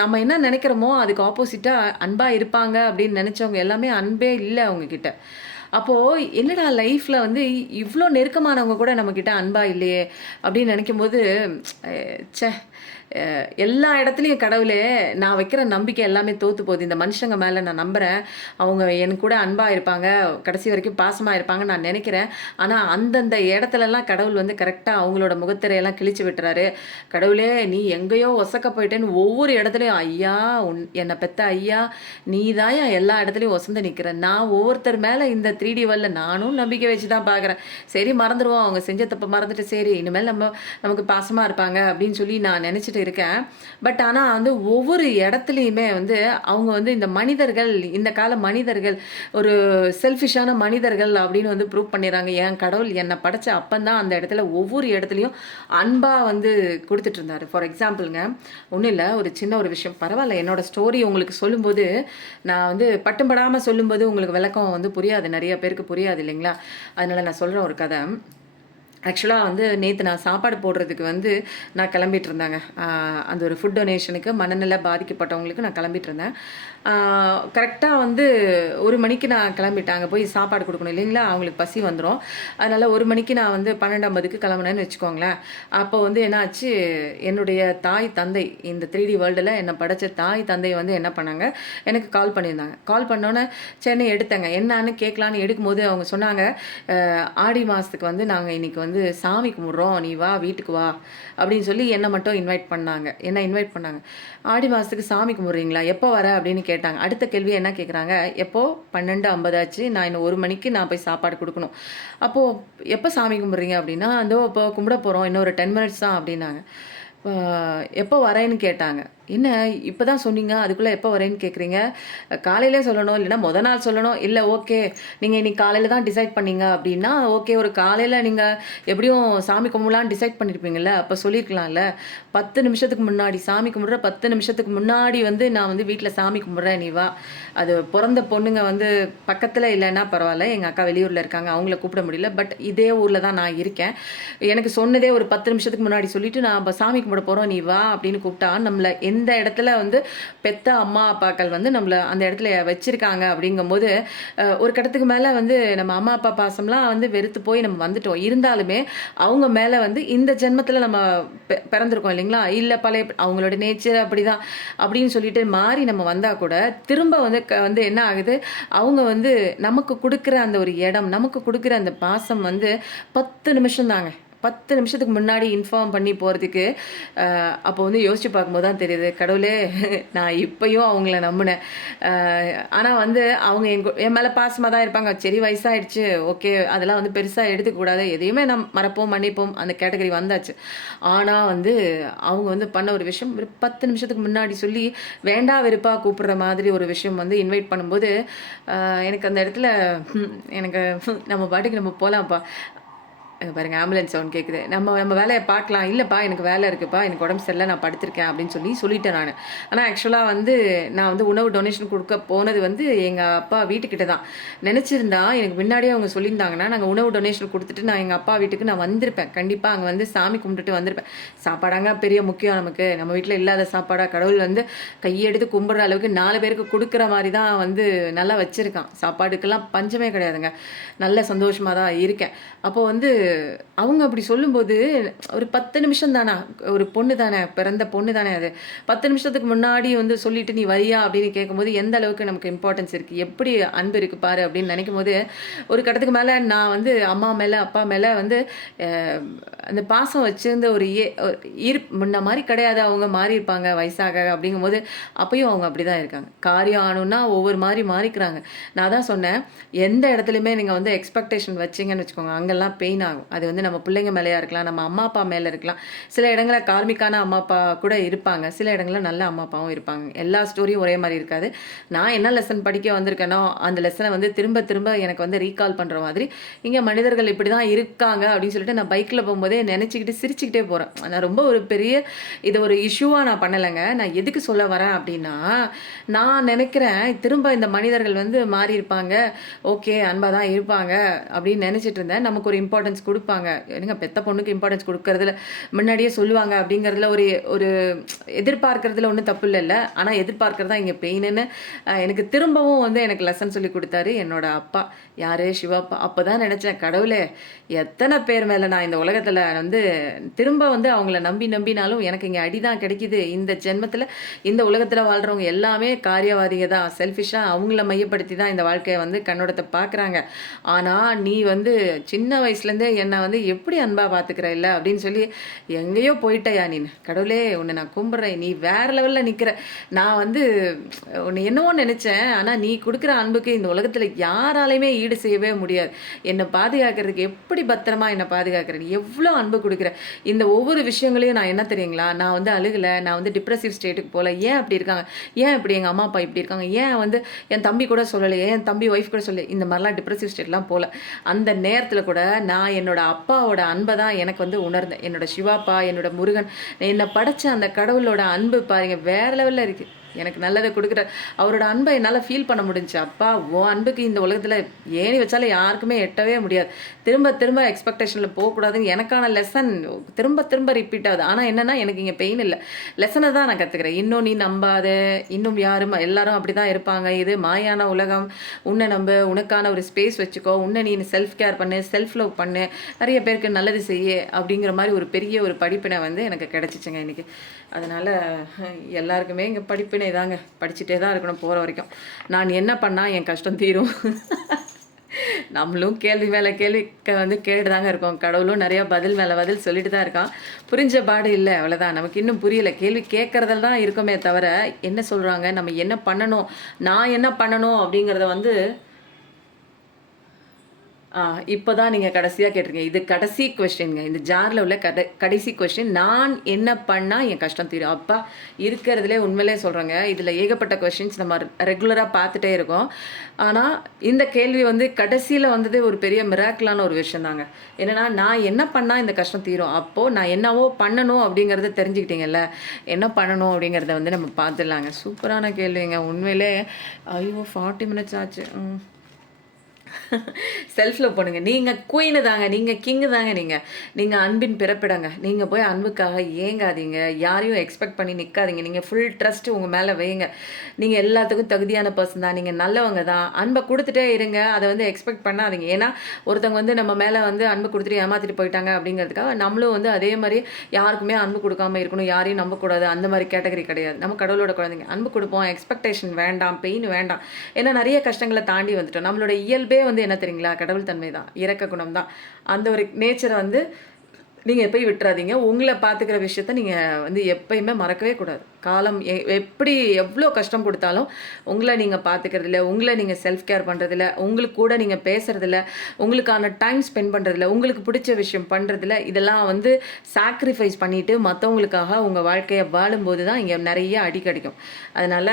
நம்ம என்ன நெனைக்கிறோமோ அதுக்கு ஆப்போசிட்டா அன்பா இருப்பாங்க அப்படின்னு நெனைச்சவங்க எல்லாமே அன்பே இல்ல அவங்க கிட்ட. அப்போ என்னடா லைஃப்ல வந்து இவ்ளோ நெருக்கமானவங்க கூட நம்மகிட்ட அன்பா இல்லையே! அப்படின்னு நெனைக்கும்போது, ச்சே! எல்லா இடத்துலயும் கடவுளே, நான் வைக்கிற நம்பிக்கை எல்லாமே தோத்து போகுது. இந்த மனுஷங்க மேல நான் நம்புறேன். அவங்க என் கூட அன்பா இருப்பாங்க. கடைசி வரைக்கும் பாசமா இருப்பாங்கன்னு நான் நெனைக்கிறேன். ஆனா, அந்தந்த இடத்துலலாம் கடவுள் வந்து கரெக்ட்டா அவங்களோட முகத்திரையெல்லாம் கிழிச்சு விட்டுறாரு. கடவுளே! நீ எங்கேயோ ஒசக்க போயிட்டேன்னு ஒவ்வொரு இடத்துலயும், ஐயா! என்ன பெத்த ஐயா! நீ தான்யா எல்லா இடத்துலயும் ஒசந்து நிக்கிற. நான் ஒவ்வொருத்தர் மேல இந்த 3D வேர்ல்ட்ல நானும் நம்பிக்கை வச்சு தான் பார்க்குறேன். சரி மறந்துருவோம். அவங்க செஞ்ச தப்ப மறந்துட்டு, சரி இனிமேல் நமக்கு பாசமா இருப்பாங்க அப்படின்னு சொல்லி நான் நெனச்சுட்டு இருக்கேன். பட் ஆனா வந்து ஒவ்வொரு இடத்துலயுமே வந்து அவங்க வந்து இந்த மனிதர்கள், இந்த கால மனிதர்கள் ஒரு செல்ஃபிஷான மனிதர்கள் அப்படின்னு வந்து ப்ரூவ் பண்ணிறாங்க. என் கடவுள் என்ன படைச்ச அப்பந்தான் அந்த இடத்துல ஒவ்வொரு இடத்துலயும் அன்பா வந்து குடுத்துட்டு இருந்தாரு. ஃபார் எக்ஸாம்பிள்ங்க, ஒண்ணும் இல்ல ஒரு சின்ன ஒரு விஷயம். பரவால்ல என்னோட ஸ்டோரி உங்களுக்கு சொல்லும்போது, நான் வந்து பட்டும் படாம சொல்லும்போது உங்களுக்கு விளக்கம் வந்து புரியாது. நெறைய பேருக்கு புரியாது இல்லைங்களா? அதனால நான் சொல்றேன் ஒரு கதை. ஆக்சுவலா வந்து நேத்து நான் சாப்பாடு போடுறதுக்கு வந்து நான் கிளம்பிட்டு இருந்தேங்க. அந்த ஒரு ஃபுட் டொனேஷனுக்கு மனநல பாதிக்கப்பட்டவங்களுக்கு நான் கிளம்பிட்டு இருந்தேன். கரெக்ட்டா வந்து 1 மணிக்கு நான் கிளம்பிட்டேன். அங்க போய் சாப்பாடு குடுக்கணும் இல்லைங்களா? அவங்களுக்கு பசி வந்துரும். அதனால 1 மணிக்கு நான் வந்து 12:50க்கு கிளம்புனேன்னு வச்சுக்கோங்களேன். அப்போ வந்து என்ன ஆச்சு, என்னுடைய தாய், தந்தை இந்த 3D வேர்ல்டுல என்ன படைச்ச தாய், தந்தை வந்து என்ன பண்ணாங்க, எனக்கு கால் பண்ணியிருந்தாங்க. கால் பண்ணோனே சரின்னு எடுத்தேங்க. என்னான்னு கேட்கலான்னு எடுக்கும்போது அவங்க சொன்னாங்க, ஆடி மாசத்துக்கு வந்து நாங்க இன்னைக்கு வந்து சாமி கும்பிடுறோம். நீ வா வீட்டுக்கு வா அப்படின்னு சொல்லி என்ன மட்டும் இன்வைட் பண்ணாங்க. என்ன இன்வைட் பண்ணாங்க. ஆடி மாசத்துக்கு சாமி கும்பிடுறீங்களா? எப்போ வர அப்படின்னு கேட்டாங்க. அடுத்த கேள்வி என்ன கேட்குறாங்க, எப்போ 12:50 ஆச்சு. நான் இன்னும் 1 மணிக்கு நான் போய் சாப்பாடு குடுக்கணும். அப்போ எப்போ சாமி கும்பிடுறீங்க அப்படின்னா, இதோ இப்போ கும்பிட போறோம். இன்னும் ஒரு 10 மினிட்ஸ் தான் அப்படின்னாங்க. அ எப்போ வரேன்னு கேட்டாங்க. என்ன இப்ப தான் சொன்னீங்க, அதுக்குள்ள எப்போ வரேன்னு கேட்குறீங்க? காலையிலே சொல்லணும், இல்லன்னா மொத நாள் சொல்லணும். இல்ல ஓகே, நீங்க இன்னைக்கு காலையில தான் டிசைட் பண்ணீங்க அப்டின்னா, ஓகே ஒரு காலையில நீங்க எப்படியும் சாமி கும்பிடலான்னு டிசைட் பண்ணியிருப்பீங்கல்ல, அப்ப சொல்லியிருக்கலாம்ல. 10 நிமிஷத்துக்கு முன்னாடி சாமி கும்பிடுற 10 நிமிஷத்துக்கு முன்னாடி வந்து நான் வந்து வீட்ல சாமி கும்பிடுறேன் நீ வா. அது பொறந்த பொண்ணுங்க வந்து பக்கத்துல இல்லன்னா பரவால்ல. எங்க அக்கா வெளியூர்ல இருக்காங்க. அவங்கள கூப்பிட முடியல. பட் இதே ஊர்ல தான் நான் இருக்கேன். எனக்கு சொன்னதே ஒரு 10 நிமிஷத்துக்கு முன்னாடி சொல்லிட்டு, நான் அப்ப சாமி கும்பிட போறோம் நீ வா அப்படின்னு கூப்பிட்டா, நம்மள எந்த இடத்துல வந்து பெத்த அம்மா, அப்பாக்கள் வந்து நம்மள அந்த இடத்துல வச்சிருக்காங்க அப்படிங்கும்போது, ஒரு கட்டத்துக்கு மேல வந்து நம்ம அம்மா, அப்பா பாசம்லாம் வந்து வெறுத்து போய் நம்ம வந்துட்டோம். இருந்தாலுமே அவங்க மேல வந்து இந்த ஜென்மத்துல நம்ம பிறந்திருக்கோம் இல்லைங்களா? இல்ல பழைய அவங்களோட நேச்சர் அப்படிதான் அப்படின்னு சொல்லிட்டு மாறி நம்ம வந்தா கூட, திரும்ப வந்து வந்து என்ன ஆகுது, அவங்க வந்து நமக்கு குடுக்குற அந்த ஒரு இடம், நமக்கு குடுக்குற அந்த பாசம் வந்து 10 நிமிஷம் தாங்க. 10 நிமிஷத்துக்கு முன்னாடி இன்ஃபார்ம் பண்ணி போறதுக்கு, அப்போ வந்து யோசிச்சு பார்க்கும்போது தான் தெரியுது, கடவுளே நான் இப்பயும் அவங்கள நம்புனேன். ஆனா வந்து அவங்க என் மேல பாசமா தான் இருப்பாங்க. சரி வயசாயிடுச்சு, ஓகே அதெல்லாம் வந்து பெருசா எடுத்துக்க கூடாது. எதையுமே மறப்போம், மன்னிப்போம் அந்த கேட்டகரி வந்தாச்சு. ஆனா வந்து அவங்க வந்து பண்ண ஒரு விஷயம் ஒரு 10 நிமிஷத்துக்கு முன்னாடி சொல்லி, வேண்டா வெறுப்பா கூப்பிடுற மாதிரி ஒரு விஷயம் வந்து இன்வைட் பண்ணும்போது, எனக்கு அந்த இடத்துல எனக்கு நம்ம பாட்டுக்கு நம்ம போலாம்ப்பா. பாருங்க ஆம்புலன்ஸ் சவுண்ட் கேட்குது. நம்ம நம்ம வேலைய பார்க்கலாம். இல்லப்பா எனக்கு வேலை இருக்குப்பா. எனக்கு உடம்பு சரியில்ல. நான் படுத்திருக்கேன் அப்படின்னு சொல்லிட்டேன் நானு. ஆனா ஆக்சுவலா வந்து நான் வந்து உணவு டொனேஷன் குடுக்க போனது வந்து எங்க அப்பா வீட்டுக்கிட்ட தான். நினைச்சிருந்தா எனக்கு முன்னாடியே அவங்க சொல்லியிருந்தாங்கன்னா, நாங்க உணவு டொனேஷன் குடுத்துட்டு நான் எங்க அப்பா வீட்டுக்கு நான் வந்திருப்பேன். கண்டிப்பா அங்க வந்து சாமி கும்பிட்டுட்டு வந்திருப்பேன். சாப்பாடாங்க பெரிய முக்கியம் நமக்கு. நம்ம வீட்ல இல்லாத சாப்பாடா கடவுள் வந்து கையெடுத்து கும்பிடுற அளவுக்கு 4 பேருக்கு குடுக்குற மாரி தான் வந்து நல்லா வச்சிருக்கான். சாப்பாடுக்கெல்லாம் பஞ்சமே கிடையாதுங்க. நல்ல சந்தோஷமா தான் இருக்கேன். அப்போ வந்து அவங்க அப்படி சொல்லும்போது ஒரு 10 நிமிஷம் தானா, ஒரு பொண்ணு தானே, பிறந்த பொண்ணு தானே அது. 10 நிமிஷத்துக்கு முன்னாடி வந்து சொல்லிட்டு நீ வரியா அப்படின்னு கேட்கும்போது எந்த அளவுக்கு நமக்கு இம்பார்ட்டன்ஸ் இருக்குது, எப்படி அன்பு இருக்குது பாரு அப்படின்னு நினைக்கும்போது ஒரு கட்டத்துக்கு மேலே நான் வந்து அம்மா மேலே அப்பா மேலே வந்து அந்த பாசம் வச்சிருந்த ஒரு முன்ன மாதிரி கிடையாது, அவங்க மாறி இருப்பாங்க வயசாக அப்படிங்கும்போது அப்பயும் அவங்க அப்படி தான் இருக்காங்க. காரியம் ஆகணுன்னா ஒவ்வொரு மாதிரி மாறிக்கிறாங்க. நான் தான் சொன்னேன், எந்த இடத்துலையுமே நீங்கள் வந்து எக்ஸ்பெக்டேஷன் வச்சிங்கன்னு வச்சுக்கோங்க, அங்கெல்லாம் பெயின் ஆகும். அது வந்து நம்ம பிள்ளைங்க மேலேயா இருக்கலாம், நம்ம அம்மா அப்பா மேலே இருக்கலாம். சில இடங்களில் கார்மிக்கான அம்மா அப்பா கூட இருப்பாங்க, சில இடங்களில் நல்ல அம்மா அப்பாவும் இருப்பாங்க. எல்லா ஸ்டோரியும் ஒரே மாதிரி இருக்காது. நான் என்ன லெசன் படிக்க வந்திருக்கேனோ அந்த லெசனை வந்து திரும்ப திரும்ப எனக்கு வந்து ரீகால் பண்ணுற மாதிரி இங்கே மனிதர்கள் இப்படி தான் இருக்காங்க அப்படின்னு சொல்லிட்டு நான் பைக்கில் போகும்போதே நினச்சிக்கிட்டு சிரிச்சுக்கிட்டே போகிறேன். நான் ரொம்ப ஒரு பெரிய இது ஒரு இஷ்யூவாக நான் பண்ணலைங்க. நான் எதுக்கு சொல்ல வரேன் அப்படின்னா, நான் நினைக்கிறேன் திரும்ப இந்த மனிதர்கள் வந்து மாறி இருப்பாங்க, ஓகே அன்பாக தான் இருப்பாங்க அப்படின்னு நினச்சிட்டு இருந்தேன். நமக்கு ஒரு இம்பார்ட்டன்ஸ் கொடுப்பாங்க. என்னங்க பெத்த பொண்ணுக்கு இம்பார்ட்டன்ஸ் கொடுக்கறதுல முன்னாடியே சொல்லுவாங்க அப்படிங்கிறதுல ஒரு ஒரு எதிர்பார்க்கறதுல ஒன்றும் தப்பு இல்லைல்ல. ஆனால் எதிர்பார்க்கறது தான் இங்கே பெயின்னு எனக்கு திரும்பவும் வந்து எனக்கு லெசன் சொல்லி கொடுத்தாரு என்னோட அப்பா. யார்? சிவாப்பா. அப்போ தான் நினச்சேன், கடவுளே எத்தனை பேர் மேலே நான் இந்த உலகத்தில் வந்து திரும்ப வந்து அவங்கள நம்பினாலும் எனக்கு இங்கே அடி தான் கிடைக்கிது. இந்த ஜென்மத்தில் இந்த உலகத்தில் வாழ்கிறவங்க எல்லாமே காரியவாதிக தான், செல்ஃபிஷாக அவங்கள மையப்படுத்தி தான் இந்த வாழ்க்கையை வந்து கண்ணோடத்தை பார்க்குறாங்க. ஆனால் நீ வந்து சின்ன வயசுலேருந்தே என்னை வந்து எப்படி அன்பாக பார்த்துக்கிற இல்லை அப்படின்னு சொல்லி எங்கேயோ போயிட்டயா நீ. கடவுளே உன்னை நான் கும்பிட்றேன், நீ வேறு லெவலில் நிற்கிற. நான் வந்து உன்னை என்னவோ நினச்சேன், ஆனால் நீ கொடுக்குற அன்புக்கு இந்த உலகத்தில் யாராலையுமே ஈடு செய்யவே முடியாது. என்னை பாதுகாக்கிறதுக்கு எப்படி பத்திரமா என்னை பாதுகாக்கிற, நீ எவ்வளோ அன்பு கொடுக்குற. இந்த ஒவ்வொரு விஷயங்களையும் நான் என்ன தெரியுங்களா, நான் வந்து அழுகலை, நான் வந்து டிப்ரெசிவ் ஸ்டேட்டுக்கு போகல. ஏன் அப்படி இருக்காங்க, ஏன் இப்படி எங்கள் அம்மா அப்பா இப்படி இருக்காங்க, ஏன் வந்து என் தம்பி கூட சொல்லலை, என் தம்பி ஒய்ஃப் கூட சொல்லலை, இந்த மாதிரிலாம் டிப்ரெசிவ் ஸ்டேட்லாம் போகல. அந்த நேரத்தில் கூட நான் என்னோட அப்பாவோட அன்பை தான் எனக்கு வந்து உணர்ந்தேன். என்னோட சிவாப்பா, என்னோட முருகன், என்னை படைச்ச அந்த கடவுளோட அன்பு பாருங்க வேறு லெவலில் இருக்குது. எனக்கு நல்லதை கொடுக்குற அவரோட அன்பை என்னால் ஃபீல் பண்ண முடிஞ்சு. அப்பா ஓ அன்புக்கு இந்த உலகத்தில் ஏணி வச்சாலும் யாருக்குமே எட்டவே முடியாது. திரும்ப திரும்ப எக்ஸ்பெக்டேஷனில் போகக்கூடாதுன்னு எனக்கான லெசன் திரும்ப திரும்ப ரிப்பீட் ஆகுது. ஆனால் என்னென்னா எனக்கு இங்கே பெயின் இல்லை, லெசனை தான் நான் கற்றுக்கிறேன். இன்னும் நீ நம்பாத, இன்னும் யாரும் எல்லாரும் அப்படி தான் இருப்பாங்க, இது மாயான உலகம், உன்னை நம்ப, உனக்கான ஒரு ஸ்பேஸ் வச்சுக்கோ, உன்னை நீ செல்ஃப் கேர் பண்ணு, செல்ஃப் லவ் பண்ணு, நிறைய பேருக்கு நல்லது செய்ய அப்படிங்கிற மாதிரி ஒரு பெரிய ஒரு படிப்பினை வந்து எனக்கு கிடச்சிச்சுங்க இன்றைக்கி. அதனால் எல்லாருக்குமே இங்கே படிப்பினை தாங்க, படிச்சுட்டே தான் இருக்கணும் போகிற வரைக்கும். நான் என்ன பண்ணால் என் கஷ்டம் தீரும். நம்மளும் கேள்வி மேலே கேள்வி வந்து கேட்டு தாங்க இருக்கோம். கடவுளும் நிறையா பதில் மேலே பதில் சொல்லிட்டு தான் இருக்கான். புரிஞ்ச பாடு இல்லை, அவ்வளோதான். நமக்கு இன்னும் புரியலை. கேள்வி கேட்குறதில் தான் இருக்கோமே தவிர என்ன சொல்கிறாங்க, நம்ம என்ன பண்ணணும், நான் என்ன பண்ணணும் அப்படிங்கிறத வந்து இப்போ தான் நீங்கள் கடைசியாக கேட்டிருக்கீங்க. இது கடைசி கொஸ்டின்ங்க, இந்த ஜாரில் உள்ள கடைசி கொஸ்டின். நான் என்ன பண்ணால் என் கஷ்டம் தீரும். அப்பா இருக்கிறதுலே உண்மையிலே சொல்கிறேங்க, இதில் ஏகப்பட்ட கொஸ்டின்ஸ் நம்ம ரெகுலராக பார்த்துட்டே இருக்கோம். ஆனால் இந்த கேள்வி வந்து கடைசியில் வந்தது ஒரு பெரிய மிராக்கிளான ஒரு விஷயம் தாங்க. என்னென்னா, நான் என்ன பண்ணால் இந்த கஷ்டம் தீரும். அப்போது நான் என்னவோ பண்ணணும் அப்படிங்கிறத தெரிஞ்சுக்கிட்டீங்கல்ல, என்ன பண்ணணும் அப்படிங்கிறத வந்து நம்ம பார்த்துடலாங்க. சூப்பரான கேள்விங்க உண்மையிலே. ஐயோ 40 மினிட்ஸ் ஆச்சு. செல்ஃப் லவ் பண்ணுங்கள். நீங்கள் குயினு தாங்க, நீங்கள் கிங்கு தாங்க. நீங்கள் அன்பின் பிறப்பிடங்க. நீங்கள் போய் அன்புக்காக ஏங்காதீங்க, யாரையும் எக்ஸ்பெக்ட் பண்ணி நிற்காதீங்க. நீங்கள் ஃபுல் ட்ரஸ்ட்டு உங்கள் மேலே வைங்க. நீங்கள் எல்லாத்துக்கும் தகுதியான பர்சன் தான், நீங்கள் நல்லவங்க தான். அன்பை கொடுத்துட்டே இருங்க, அதை வந்து எக்ஸ்பெக்ட் பண்ணாதீங்க. ஏன்னா ஒருத்தவங்க வந்து நம்ம மேலே வந்து அன்பு கொடுத்துட்டு ஏமாற்றிட்டு போயிட்டாங்க அப்படிங்கிறதுக்காக நம்மளும் வந்து அதே மாதிரி யாருக்குமே அன்பு கொடுக்காம இருக்கணும், யாரையும் நம்பக்கூடாது, அந்த மாதிரி கேட்டகரி கிடையாது. நம்ம கடவுளோட குழந்தைங்க, அன்பு கொடுப்போம், எக்ஸ்பெக்டேஷன் வேண்டாம், பெயின் வேண்டாம். ஏன்னா நிறைய கஷ்டங்களை தாண்டி வந்துட்டோம். நம்மளோட இயல்பே வந்து என்ன தெரியுங்களா, கடவுள் தன்மை தான், இரக்க குணம் தான். அந்த ஒரு நேச்சரை வந்து நீங்கள் எப்போயும் விட்டுறாதீங்க. உங்களை பார்த்துக்கிற விஷயத்த நீங்கள் வந்து எப்பயுமே மறக்கவே கூடாது. காலம் எப்படி எவ்வளோ கஷ்டம் கொடுத்தாலும் உங்களை நீங்கள் பார்த்துக்கிறதில்ல, உங்களை நீங்கள் செல்ஃப் கேர் பண்ணுறதில்ல, உங்களுக்கு கூட நீங்கள் பேசுகிறதில்ல, உங்களுக்கான டைம் ஸ்பெண்ட் பண்ணுறதில்ல, உங்களுக்கு பிடிச்ச விஷயம் பண்ணுறதில்ல, இதெல்லாம் வந்து சாக்ரிஃபைஸ் பண்ணிவிட்டு மற்றவங்களுக்காக உங்கள் வாழ்க்கையை வாழும்போது தான் இங்கே நிறைய அடி கிடைக்கும். அதனால்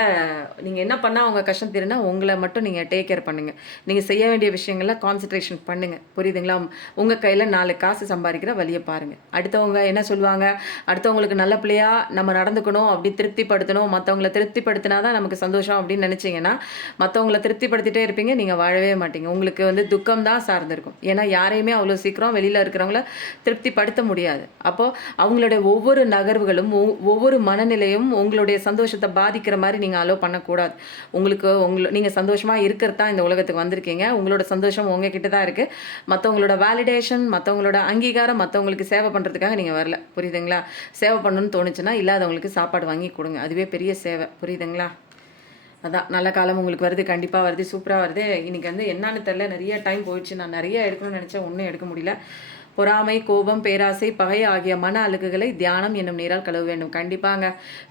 நீங்கள் என்ன பண்ணால் உங்கள் கஷ்டம் தீருன்னா உங்களை மட்டும் நீங்கள் டேக் கேர் பண்ணுங்கள். நீங்கள் செய்ய வேண்டிய விஷயங்களில் கான்சன்ட்ரேஷன் பண்ணுங்கள். புரியுதுங்களா? உங்கள் கையில் 4 காசு சம்பாதிக்கிற வழியை பாருங்கள். பாருங்கள். அடுத்தவங்க என்ன சொல்லுவாங்க, அடுத்தவங்களுக்கு நல்ல பிள்ளையாக நம்ம நடந்துக்கணும், அப்படி திருப்திப்படுத்தணும், மற்றவங்கள திருப்திப்படுத்தினா தான் நமக்கு சந்தோஷம் அப்படின்னு நினச்சிங்கன்னா, மற்றவங்கள திருப்திப்படுத்திட்டே இருப்பீங்க, நீங்கள் வாழவே மாட்டீங்க. உங்களுக்கு வந்து துக்கம் தான் சார்ந்திருக்கும். ஏன்னா யாரையுமே அவ்வளோ சீக்கிரம் வெளியில் இருக்கிறவங்கள திருப்திப்படுத்த முடியாது. அப்போது அவங்களுடைய ஒவ்வொரு நகர்வுகளும் ஒவ்வொரு மனநிலையும் உங்களுடைய சந்தோஷத்தை பாதிக்கிற மாதிரி நீங்கள் அலோவ் பண்ணக்கூடாது. நீங்கள் சந்தோஷமாக இருக்கிறது தான் இந்த உலகத்துக்கு வந்திருக்கீங்க. உங்களோட சந்தோஷம் உங்ககிட்ட தான் இருக்குது. மற்றவங்களோட வேலிடேஷன், மற்றவங்களோட அங்கீகாரம், மற்றவங்களுக்கு சேவை பண்ணுறதுக்காக நீங்கள் வரல. புரியுதுங்களா? சேவை பண்ணணும்னு தோணுச்சுன்னா இல்லாதவங்களுக்கு சாப்பாடு வாங்கி கொடுங்க. அதுவே பெரிய சேவை. புரியுதுங்களா? அதான் நல்ல காலம் உங்களுக்கு வருது, கண்டிப்பாக வருது, சூப்பராக வருது. இன்றைக்கி வந்து என்னன்னு தெரில, நிறைய டைம் போயிடுச்சு. நான் நிறைய எடுக்கணும்னு நினச்சேன், ஒன்றும் எடுக்க முடியல. பொறாமை, கோபம், பேராசை, பகை ஆகிய மன அழுக்குகளை தியானம் என்னும் நீரால் கழுவ வேண்டும். கண்டிப்பாங்க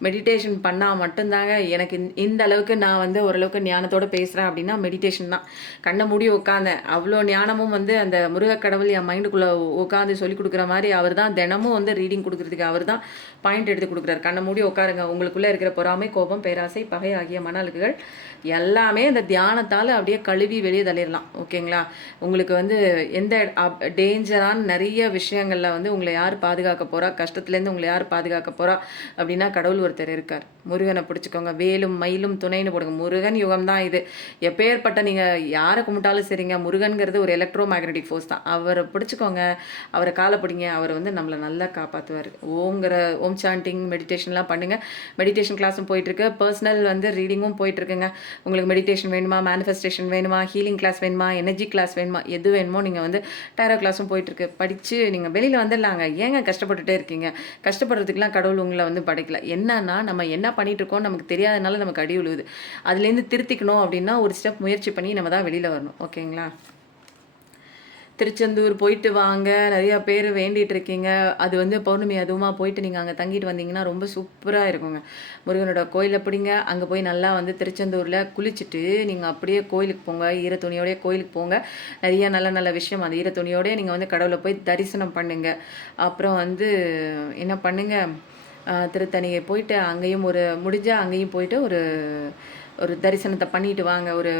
மெடிடேஷன் பண்ணால் மட்டும்தாங்க எனக்கு இந்த அளவுக்கு நான் வந்து ஓரளவுக்கு ஞானத்தோடு பேசுகிறேன் அப்படின்னா மெடிடேஷன் தான். கண்ணை மூடி உட்காந்தேன். அவ்வளோ ஞானமும் வந்து அந்த முருகக்கடவுள் என் மைண்டுக்குள்ளே உட்காந்து சொல்லி கொடுக்குற மாதிரி அவர் தான் தினமும் வந்து ரீடிங் கொடுக்குறதுக்கு அவர் தான் பாயிண்ட் எடுத்து கொடுக்குறாரு. கண்ணை மூடி உட்காருங்க. உங்களுக்குள்ளே இருக்கிற பொறாமை, கோபம், பேராசை, பகை ஆகிய மன அழுக்குகள் எல்லாமே இந்த தியானத்தால் அப்படியே கழுவி வெளியே தள்ளிடலாம். ஓகேங்களா? உங்களுக்கு வந்து எந்த டேஞ்சரான நிறைய விஷயங்களில் வந்து உங்களை யார் பாதுகாக்க போகிறா, கஷ்டத்துலேருந்து உங்களை யார் பாதுகாக்க போகிறா அப்படின்னா கடவுள் ஒருத்தர் இருக்கார். முருகனை பிடிச்சிக்கோங்க. வேலும் மயிலும் துணைன்னு போடுங்க. முருகன் யுகம் தான் இது. எப்பேற்பட்ட நீங்கள் யாரை கும்பிட்டாலும் சரிங்க, முருகன்கிறது ஒரு எலக்ட்ரோ மேக்னெட்டிக் ஃபோர்ஸ் தான். அவரை பிடிச்சிக்கோங்க, அவரை காலை பிடிங்க. அவர் வந்து நம்மளை நல்லா காப்பாற்றுவார். ஓம் சாண்டிங் மெடிடேஷன்லாம் பண்ணுங்கள். மெடிடேஷன் கிளாஸும் போயிட்டுருக்கு, பர்சனல் வந்து ரீடிங்கும் போயிட்டுருக்குங்க. உங்களுக்கு மெடிடேஷன் வேணுமா, மேனிஃபெஸ்டேஷன் வேணுமா, ஹீலிங் கிளாஸ் வேணுமா, எனர்ஜி கிளாஸ் வேணுமா, எது வேணுமோ நீங்கள் வந்து டைரோ கிளாஸும் போயிட்டுருக்கு. படித்து நீங்கள் வெளியில் வந்துடலாங்க. ஏங்க கஷ்டப்பட்டுட்டே இருக்கீங்க? கஷ்டப்படுறதுக்கெலாம் கடவுள் உங்களை வந்து படைக்கல. என்னன்னா நம்ம என்ன பண்ணிட்டு இருக்கோம் நமக்கு தெரியாதனால நமக்கு அடி விழுவுது. அதுலேருந்து திருத்திக்கணும் அப்படின்னா ஒரு ஸ்டெப் முயற்சி பண்ணி நம்ம தான் வெளியில் வரணும். ஓகேங்களா? திருச்செந்தூர் போயிட்டு வாங்க. நிறையா பேர் வேண்டிகிட்டு இருக்கீங்க. அது வந்து பௌர்ணமி அதுவுமா போயிட்டு நீங்கள் அங்கே தங்கிட்டு வந்தீங்கன்னா ரொம்ப சூப்பராக இருக்குங்க. முருகனோட கோயிலை பிடிங்க. அங்கே போய் நல்லா வந்து திருச்செந்தூரில் குளிச்சுட்டு நீங்கள் அப்படியே கோயிலுக்கு போங்க. ஈர துணியோடய கோயிலுக்கு போங்க. நிறைய நல்ல நல்ல விஷயம் அந்த ஈர துணியோடய நீங்கள் வந்து கடவுளை போய் தரிசனம் பண்ணுங்க. அப்புறம் வந்து என்ன பண்ணுங்க, திருத்தணியை போயிட்டு அங்கேயும் முடிஞ்சால் அங்கேயும் போயிட்டு ஒரு தரிசனத்தை பண்ணிட்டு வாங்க. ஒரு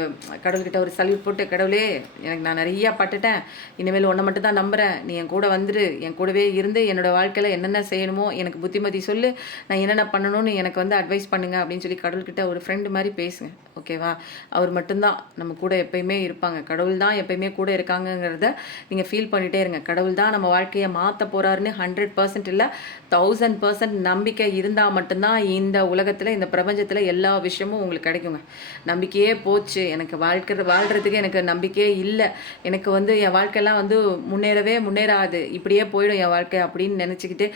கடவுள்கிட்ட ஒரு சல்யூட் போட்டு, கடவுளே எனக்கு நான் நிறையா பட்டுட்டேன், இனிமேல் ஒன்றை மட்டும் தான் நம்புகிறேன், நீ என் கூட வந்துரு, என் கூடவே இருந்து என்னோடய வாழ்க்கையில் என்னென்ன செய்யணுமோ எனக்கு புத்திமதி சொல்லு, நான் என்னென்ன பண்ணணும்னு எனக்கு வந்து அட்வைஸ் பண்ணுங்க அப்படின்னு சொல்லி கடவுள்கிட்ட ஒரு ஃப்ரெண்டு மாதிரி பேசுங்க. ஓகேவா? அவர் மட்டும்தான் நம்ம கூட எப்பயுமே இருப்பாங்க. கடவுள் தான் எப்பயுமே கூட இருக்காங்கங்கிறத நீங்கள் ஃபீல் பண்ணிகிட்டே இருங்க. கடவுள் தான் நம்ம வாழ்க்கையை மாற்ற போகிறாருன்னு 100% இல்லை, 1000% நம்பிக்கை இருந்தால் மட்டும்தான் இந்த உலகத்தில், இந்த பிரபஞ்சத்தில் எல்லா விஷயமும் உங்களுக்கு கிடைக்கும். நம்பிக்கையே போச்சு, எனக்கு வாழ்கிறதுக்கு எனக்கு நம்பிக்கையே இல்லை, எனக்கு வந்து என் வாழ்க்கையெல்லாம் வந்து முன்னேறாது, இப்படியே போயிடும் என் வாழ்க்கை அப்படின்னு நினச்சிக்கிட்டு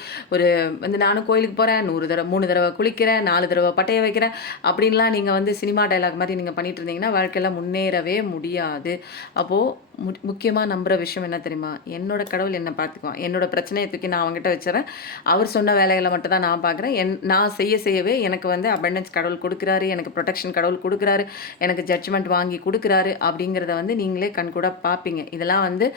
நானும் கோயிலுக்கு போகிறேன், 3 தடவை குளிக்கிறேன், 4 தடவை பட்டையை வைக்கிறேன் அப்படின்லாம் நீங்கள் வந்து சினிமா டைலாக் மாதிரி நீங்கள் பண்ணிட்டு இருந்தீங்கன்னா வாழ்க்கையெல்லாம் முன்னேறவே முடியாது. அப்போது முக்கியமாக நம்புகிற விஷயம் என்ன தெரியுமா? என்னோட கடவுள் என்னை பார்த்துக்குவான். என்னோட பிரச்சனையை தூக்கி நான் அவங்ககிட்ட வச்சுறேன். அவர் சொன்ன வேலைகளை மட்டும் தான் நான் பார்க்குறேன். நான் செய்யவே எனக்கு வந்து அபண்டன்ஸ் கடவுள் கொடுக்குறாரு, எனக்கு ப்ரொடெக்ஷன் கடவுள் கொடுக்குறாரு, எனக்கு ஜட்ஜ்மெண்ட் வாங்கி கொடுக்குறாரு அப்படிங்கிறத வந்து நீங்களே கண்கூட பார்ப்பீங்க. இதெல்லாம் வந்து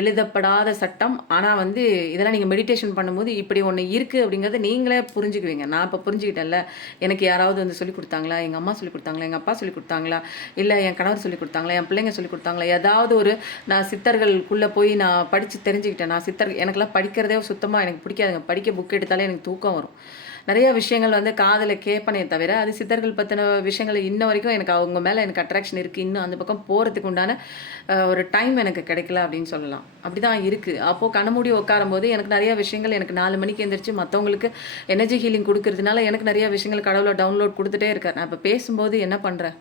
எழுதப்படாத சட்டம். ஆனால் வந்து இதெல்லாம் நீங்கள் மெடிடேஷன் பண்ணும்போது இப்படி ஒன்று இருக்குது அப்படிங்கிறத நீங்களே புரிஞ்சுக்குவீங்க. நான் இப்போ புரிஞ்சுக்கிட்டேன்ல, எனக்கு யாராவது வந்து சொல்லிக் கொடுத்தாங்களா, எங்கள் அம்மா சொல்லிக் கொடுத்தாங்களா, எங்கள் அப்பா சொல்லிக் கொடுத்தாங்களா, இல்லை என் கணவர் சொல்லிக் கொடுத்தாங்களா, என் பிள்ளைங்க சொல்லிக் கொடுத்தாங்களா, ஏதாவது நான் சித்தர்களுக்குள்ளே போய் நான் படித்து தெரிஞ்சுக்கிட்டேன். எனக்கெல்லாம் படிக்கிறதே சுத்தமாக எனக்கு பிடிக்காதுங்க. படிக்க புக் எடுத்தாலே எனக்கு தூக்கம் வரும். நிறைய விஷயங்கள் வந்து காதில் கேட்பனே தவிர அது சித்தர்கள் பற்றின விஷயங்கள் இன்ன வரைக்கும் எனக்கு அவங்க மேலே எனக்கு அட்ராக்ஷன் இருக்குது. இன்னும் அந்த பக்கம் போகிறதுக்கு உண்டான ஒரு டைம் எனக்கு கிடைக்கல அப்படின்னு சொல்லலாம். அப்படி தான் இருக்குது. அப்போது கண்ணமூடி உட்காரும்போது எனக்கு நிறைய விஷயங்கள், எனக்கு 4 மணிக்கு எழுந்திரிச்சு மற்றவங்களுக்கு எனர்ஜி ஹீலிங் கொடுக்கறதுனால எனக்கு நிறைய விஷயங்கள் கடவுளை டவுன்லோட் கொடுத்துட்டே இருக்கார். நான் இப்போ பேசும்போது என்ன பண்ணுறேன்,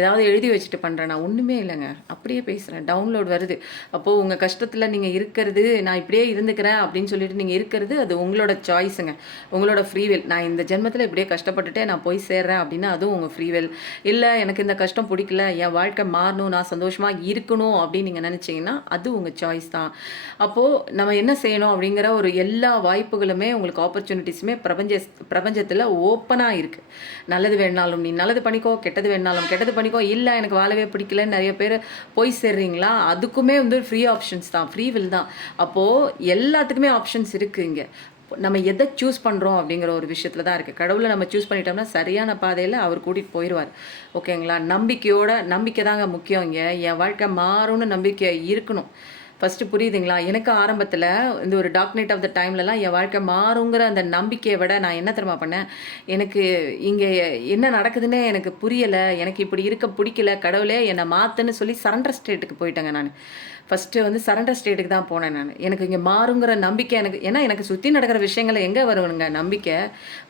ஏதாவது எழுதி வச்சுட்டு பண்ணுறேன், நான் ஒன்றுமே இல்லைங்க, அப்படியே பேசுகிறேன், டவுன்லோட் வருது. அப்போது உங்கள் கஷ்டத்தில் நீங்கள் இருக்கிறது, நான் இப்படியே இருந்துக்கிறேன் அப்படின்னு சொல்லிட்டு நீங்கள் இருக்கிறது, அது உங்களோட சாய்ஸுங்க, உங்களோட ஃப்ரீவில். நான் இந்த ஜென்மத்தில் இப்படியே கஷ்டப்பட்டுட்டே நான் போய் சேர்றேன் அப்படின்னா அதுவும் உங்கள் ஃப்ரீவில். இல்லை எனக்கு இந்த கஷ்டம் பிடிக்கல, என் வாழ்க்கை மாறணும், நான் சந்தோஷமாக இருக்கணும் அப்படின்னு நீங்கள் நினச்சிங்கன்னா அது உங்கள் சாய்ஸ் தான். அப்போது நம்ம என்ன செய்யணும் அப்படிங்கிற ஒரு எல்லா வாய்ப்புகளுமே உங்களுக்கு ஆப்பர்ச்சுனிட்டிஸுமே பிரபஞ்சத்தில் ஓப்பனாக இருக்குது. நல்லது வேணாலும் நீ நல்லது பண்ணிக்கோ, கெட்டது வேணாலும் கெட்டது பண்ணிக்கோ. இல்லை எனக்கு வாழவே பிடிக்கலன்னு நிறைய பேர் போய் சேர்றீங்களா, அதுக்குமே வந்து ஃப்ரீ ஆப்ஷன்ஸ் தான், ஃப்ரீ வில் தான். அப்போது எல்லாத்துக்குமே ஆப்ஷன்ஸ் இருக்குது. இங்கே நம்ம எதை சூஸ் பண்ணுறோம் அப்படிங்கிற ஒரு விஷயத்தில் தான் இருக்குது. கடவுளை நம்ம சூஸ் பண்ணிட்டோம்னா சரியான பாதையில் அவர் கூட்டிகிட்டு போயிடுவார். ஓகேங்களா? நம்பிக்கை தாங்க முக்கியம். இங்கே என் வாழ்க்கை மாறும்னு நம்பிக்கை இருக்கணும். ஃபர்ஸ்ட்டு புரியுதுங்களா? எனக்கு ஆரம்பத்தில இந்த ஒரு டார்க் நைட் ஆஃப் த டைம்லலாம் என் வாழ்க்கை மாறுங்கிற அந்த நம்பிக்கைய விட நான் என்ன தெரியுமா பண்ணேன்? எனக்கு இங்க என்ன நடக்குதுன்னே எனக்கு புரியல. எனக்கு இப்படி இருக்க புடிக்கல. கடவுளே என்ன மாத்துன்னு சொல்லி சரண்டர் ஸ்டேட்டுக்கு போயிட்டேங்க நானு. ஃபர்ஸ்ட்டு வந்து சரண்டர் ஸ்டேட்டுக்கு தான் போனேன் நானு. எனக்கு இங்க மாறுங்கிற நம்பிக்கை எனக்கு ஏன்னா எனக்கு சுத்தி நடக்கிற விஷயங்கள்ல எங்க வருங்க நம்பிக்கை?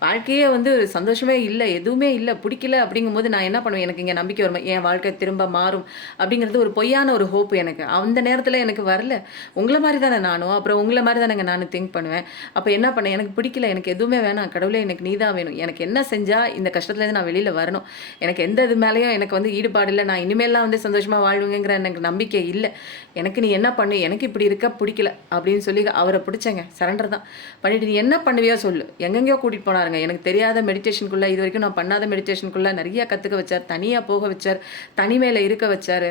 வாழ்க்கையே வந்து சந்தோஷமே இல்ல, எதுவுமே இல்ல, புடிக்கல அப்படிங்கும்போது நான் என்ன பண்ணுவேன்? எனக்கு இங்க நம்பிக்கை வருமா? என் வாழ்க்கை திரும்ப மாறும் அப்படிங்கிறது ஒரு பொய்யான ஒரு ஹோப் எனக்கு. அந்த நேரத்தில எனக்கு வரல. உங்கள மாரி தானே நானும். அப்புறம் உங்கள மாரி தானேங்க நானும் திங்க் பண்ணுவேன். அப்ப என்ன பண்ணேன்? எனக்கு பிடிக்கல. எனக்கு எதுவுமே வேணாம். கடவுளே எனக்கு நீ தான் வேணும். எனக்கு என்ன செஞ்சா இந்த கஷ்டத்துலேருந்து நான் வெளில வரணும். எனக்கு எந்த இது மேலயும் எனக்கு வந்து ஈடுபாடு இல்ல. நான் இனிமேல்லாம் வந்து சந்தோஷமா வாழ்வேங்கிற எனக்கு நம்பிக்கை இல்ல. எனக்கு நீ என்ன பண்ணு? எனக்கு இப்படி இருக்க புடிக்கல அப்படின்னு சொல்லி அவர பிடிச்சேங்க. சரண்டர் தான். பண்ணிட்டு நீ என்ன பண்ணுவியோ சொல்லு. எங்கெங்கேயோ கூட்டிட்டு போனாருங்க. எனக்கு தெரியாத மெடிடேஷனுக்குள்ள இதுவரைக்கும் நான் பண்ணாத மெடிடேஷனுக்குள்ள நெறைய கத்துக்க வச்சார். தனியா போக வச்சார். தனிமையில இருக்க வச்சாரு.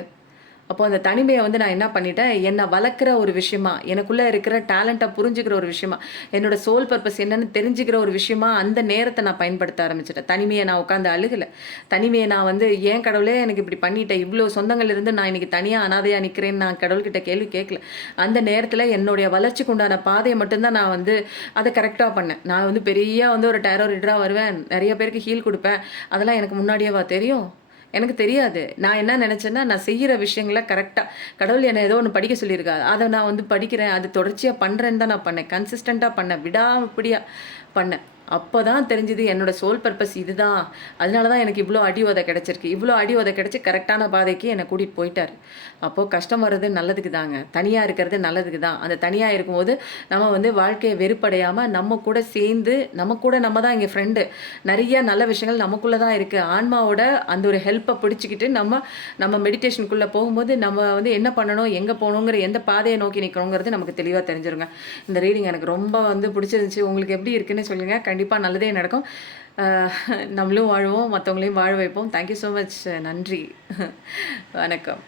அப்போ அந்த தனிமைய வந்து நான் என்ன பண்ணிட்டேன், என்ன வளர்க்குற ஒரு விஷயமா, எனக்குள்ள இருக்கிற டேலண்ட்ட புரிஞ்சுக்கிற ஒரு விஷயமா, என்னோட சோல் பர்ப்பஸ் என்னன்னு தெரிஞ்சுக்கிற ஒரு விஷயமா, அந்த நேரத்த நான் பயன்படுத்த ஆரம்பிச்சுட்டேன். தனிமைய நான் உட்காந்து அழுகல. தனிமைய நான் வந்து "ஏன் கடவுளே எனக்கு இப்படி பண்ணிட்ட? இவ்ளோ சொந்தங்கள் இருந்து நான் இன்னைக்கு தனியா அனாதையா நிக்கிறேன்னு" நான் கடவுள்கிட்ட கேள்வி கேட்கல. அந்த நேரத்துல என்னுடைய வளர்ச்சிக்கு உண்டான பாதைய மட்டும் தான் நான் வந்து அத கரெக்ட்டா பண்ணேன். நான் வந்து பெரிய வந்து ஒரு டேரோ ரீடரா வருவேன். நெறைய பேருக்கு ஹீல் குடுப்பேன். அதெல்லாம் எனக்கு முன்னாடியேவா தெரியும்? எனக்கு தெரியாது. நான் என்ன நெனச்சேன்னா, நான் செய்யிற விஷயங்கள கரெக்ட்டா கடவுள் என்ன ஏதோ ஒண்ணு படிக்க சொல்லியிருக்காரு. அத நான் வந்து படிக்கிறேன். அது தொடர்ச்சியா பண்றேன்னு தான் நான் பண்ணேன். கன்சிஸ்டன்ட்டா பண்ணேன். விடாப்பிடியா பண்ணேன். அப்பதான் தெரிஞ்சது என்னோட சோல் பர்ப்பஸ் இதுதான். அதனால தான் எனக்கு இவ்ளோ அடி உதை கிடைச்சிருக்கு. இவ்ளோ அடி உதை கிடைச்சு கரெக்ட்டான பாதைக்கு என்ன கூட்டிட்டு போயிட்டாரு. அப்போ கஷ்டம் வர்றது நல்லதுக்கு தாங்க. தனியா இருக்கிறது நல்லதுக்கு தான். அந்த தனியா இருக்கும்போது நம்ம வந்து வாழ்க்கைய வெறுப்படையாம நம்ம கூட சேர்ந்து, நம்ம கூட நம்ம தான் இங்க ஃப்ரெண்டு. நெறைய நல்ல விஷயங்கள் நமக்குள்ள தான் இருக்கு. ஆன்மாவோட அந்த ஒரு ஹெல்ப்ப பிடிச்சுக்கிட்டு நம்ம மெடிடேஷனுக்குள்ள போகும்போது நம்ம வந்து என்ன பண்ணணும், எங்க போகணுங்கிற எந்த பாதைய நோக்கி நிக்கிறோங்கிறது நமக்கு தெளிவா தெரிஞ்சிருங்க. இந்த ரீடிங் எனக்கு ரொம்ப வந்து பிடிச்சிருந்துச்சு. உங்களுக்கு எப்படி இருக்குன்னு சொல்லுங்க. கண்டிப்பா நல்லதே நடக்கும். அ நம்மளும் வாழ்வோம், மத்தவங்களையும் வாழ வைப்போம். Thank you so much. நன்றி. வணக்கம்.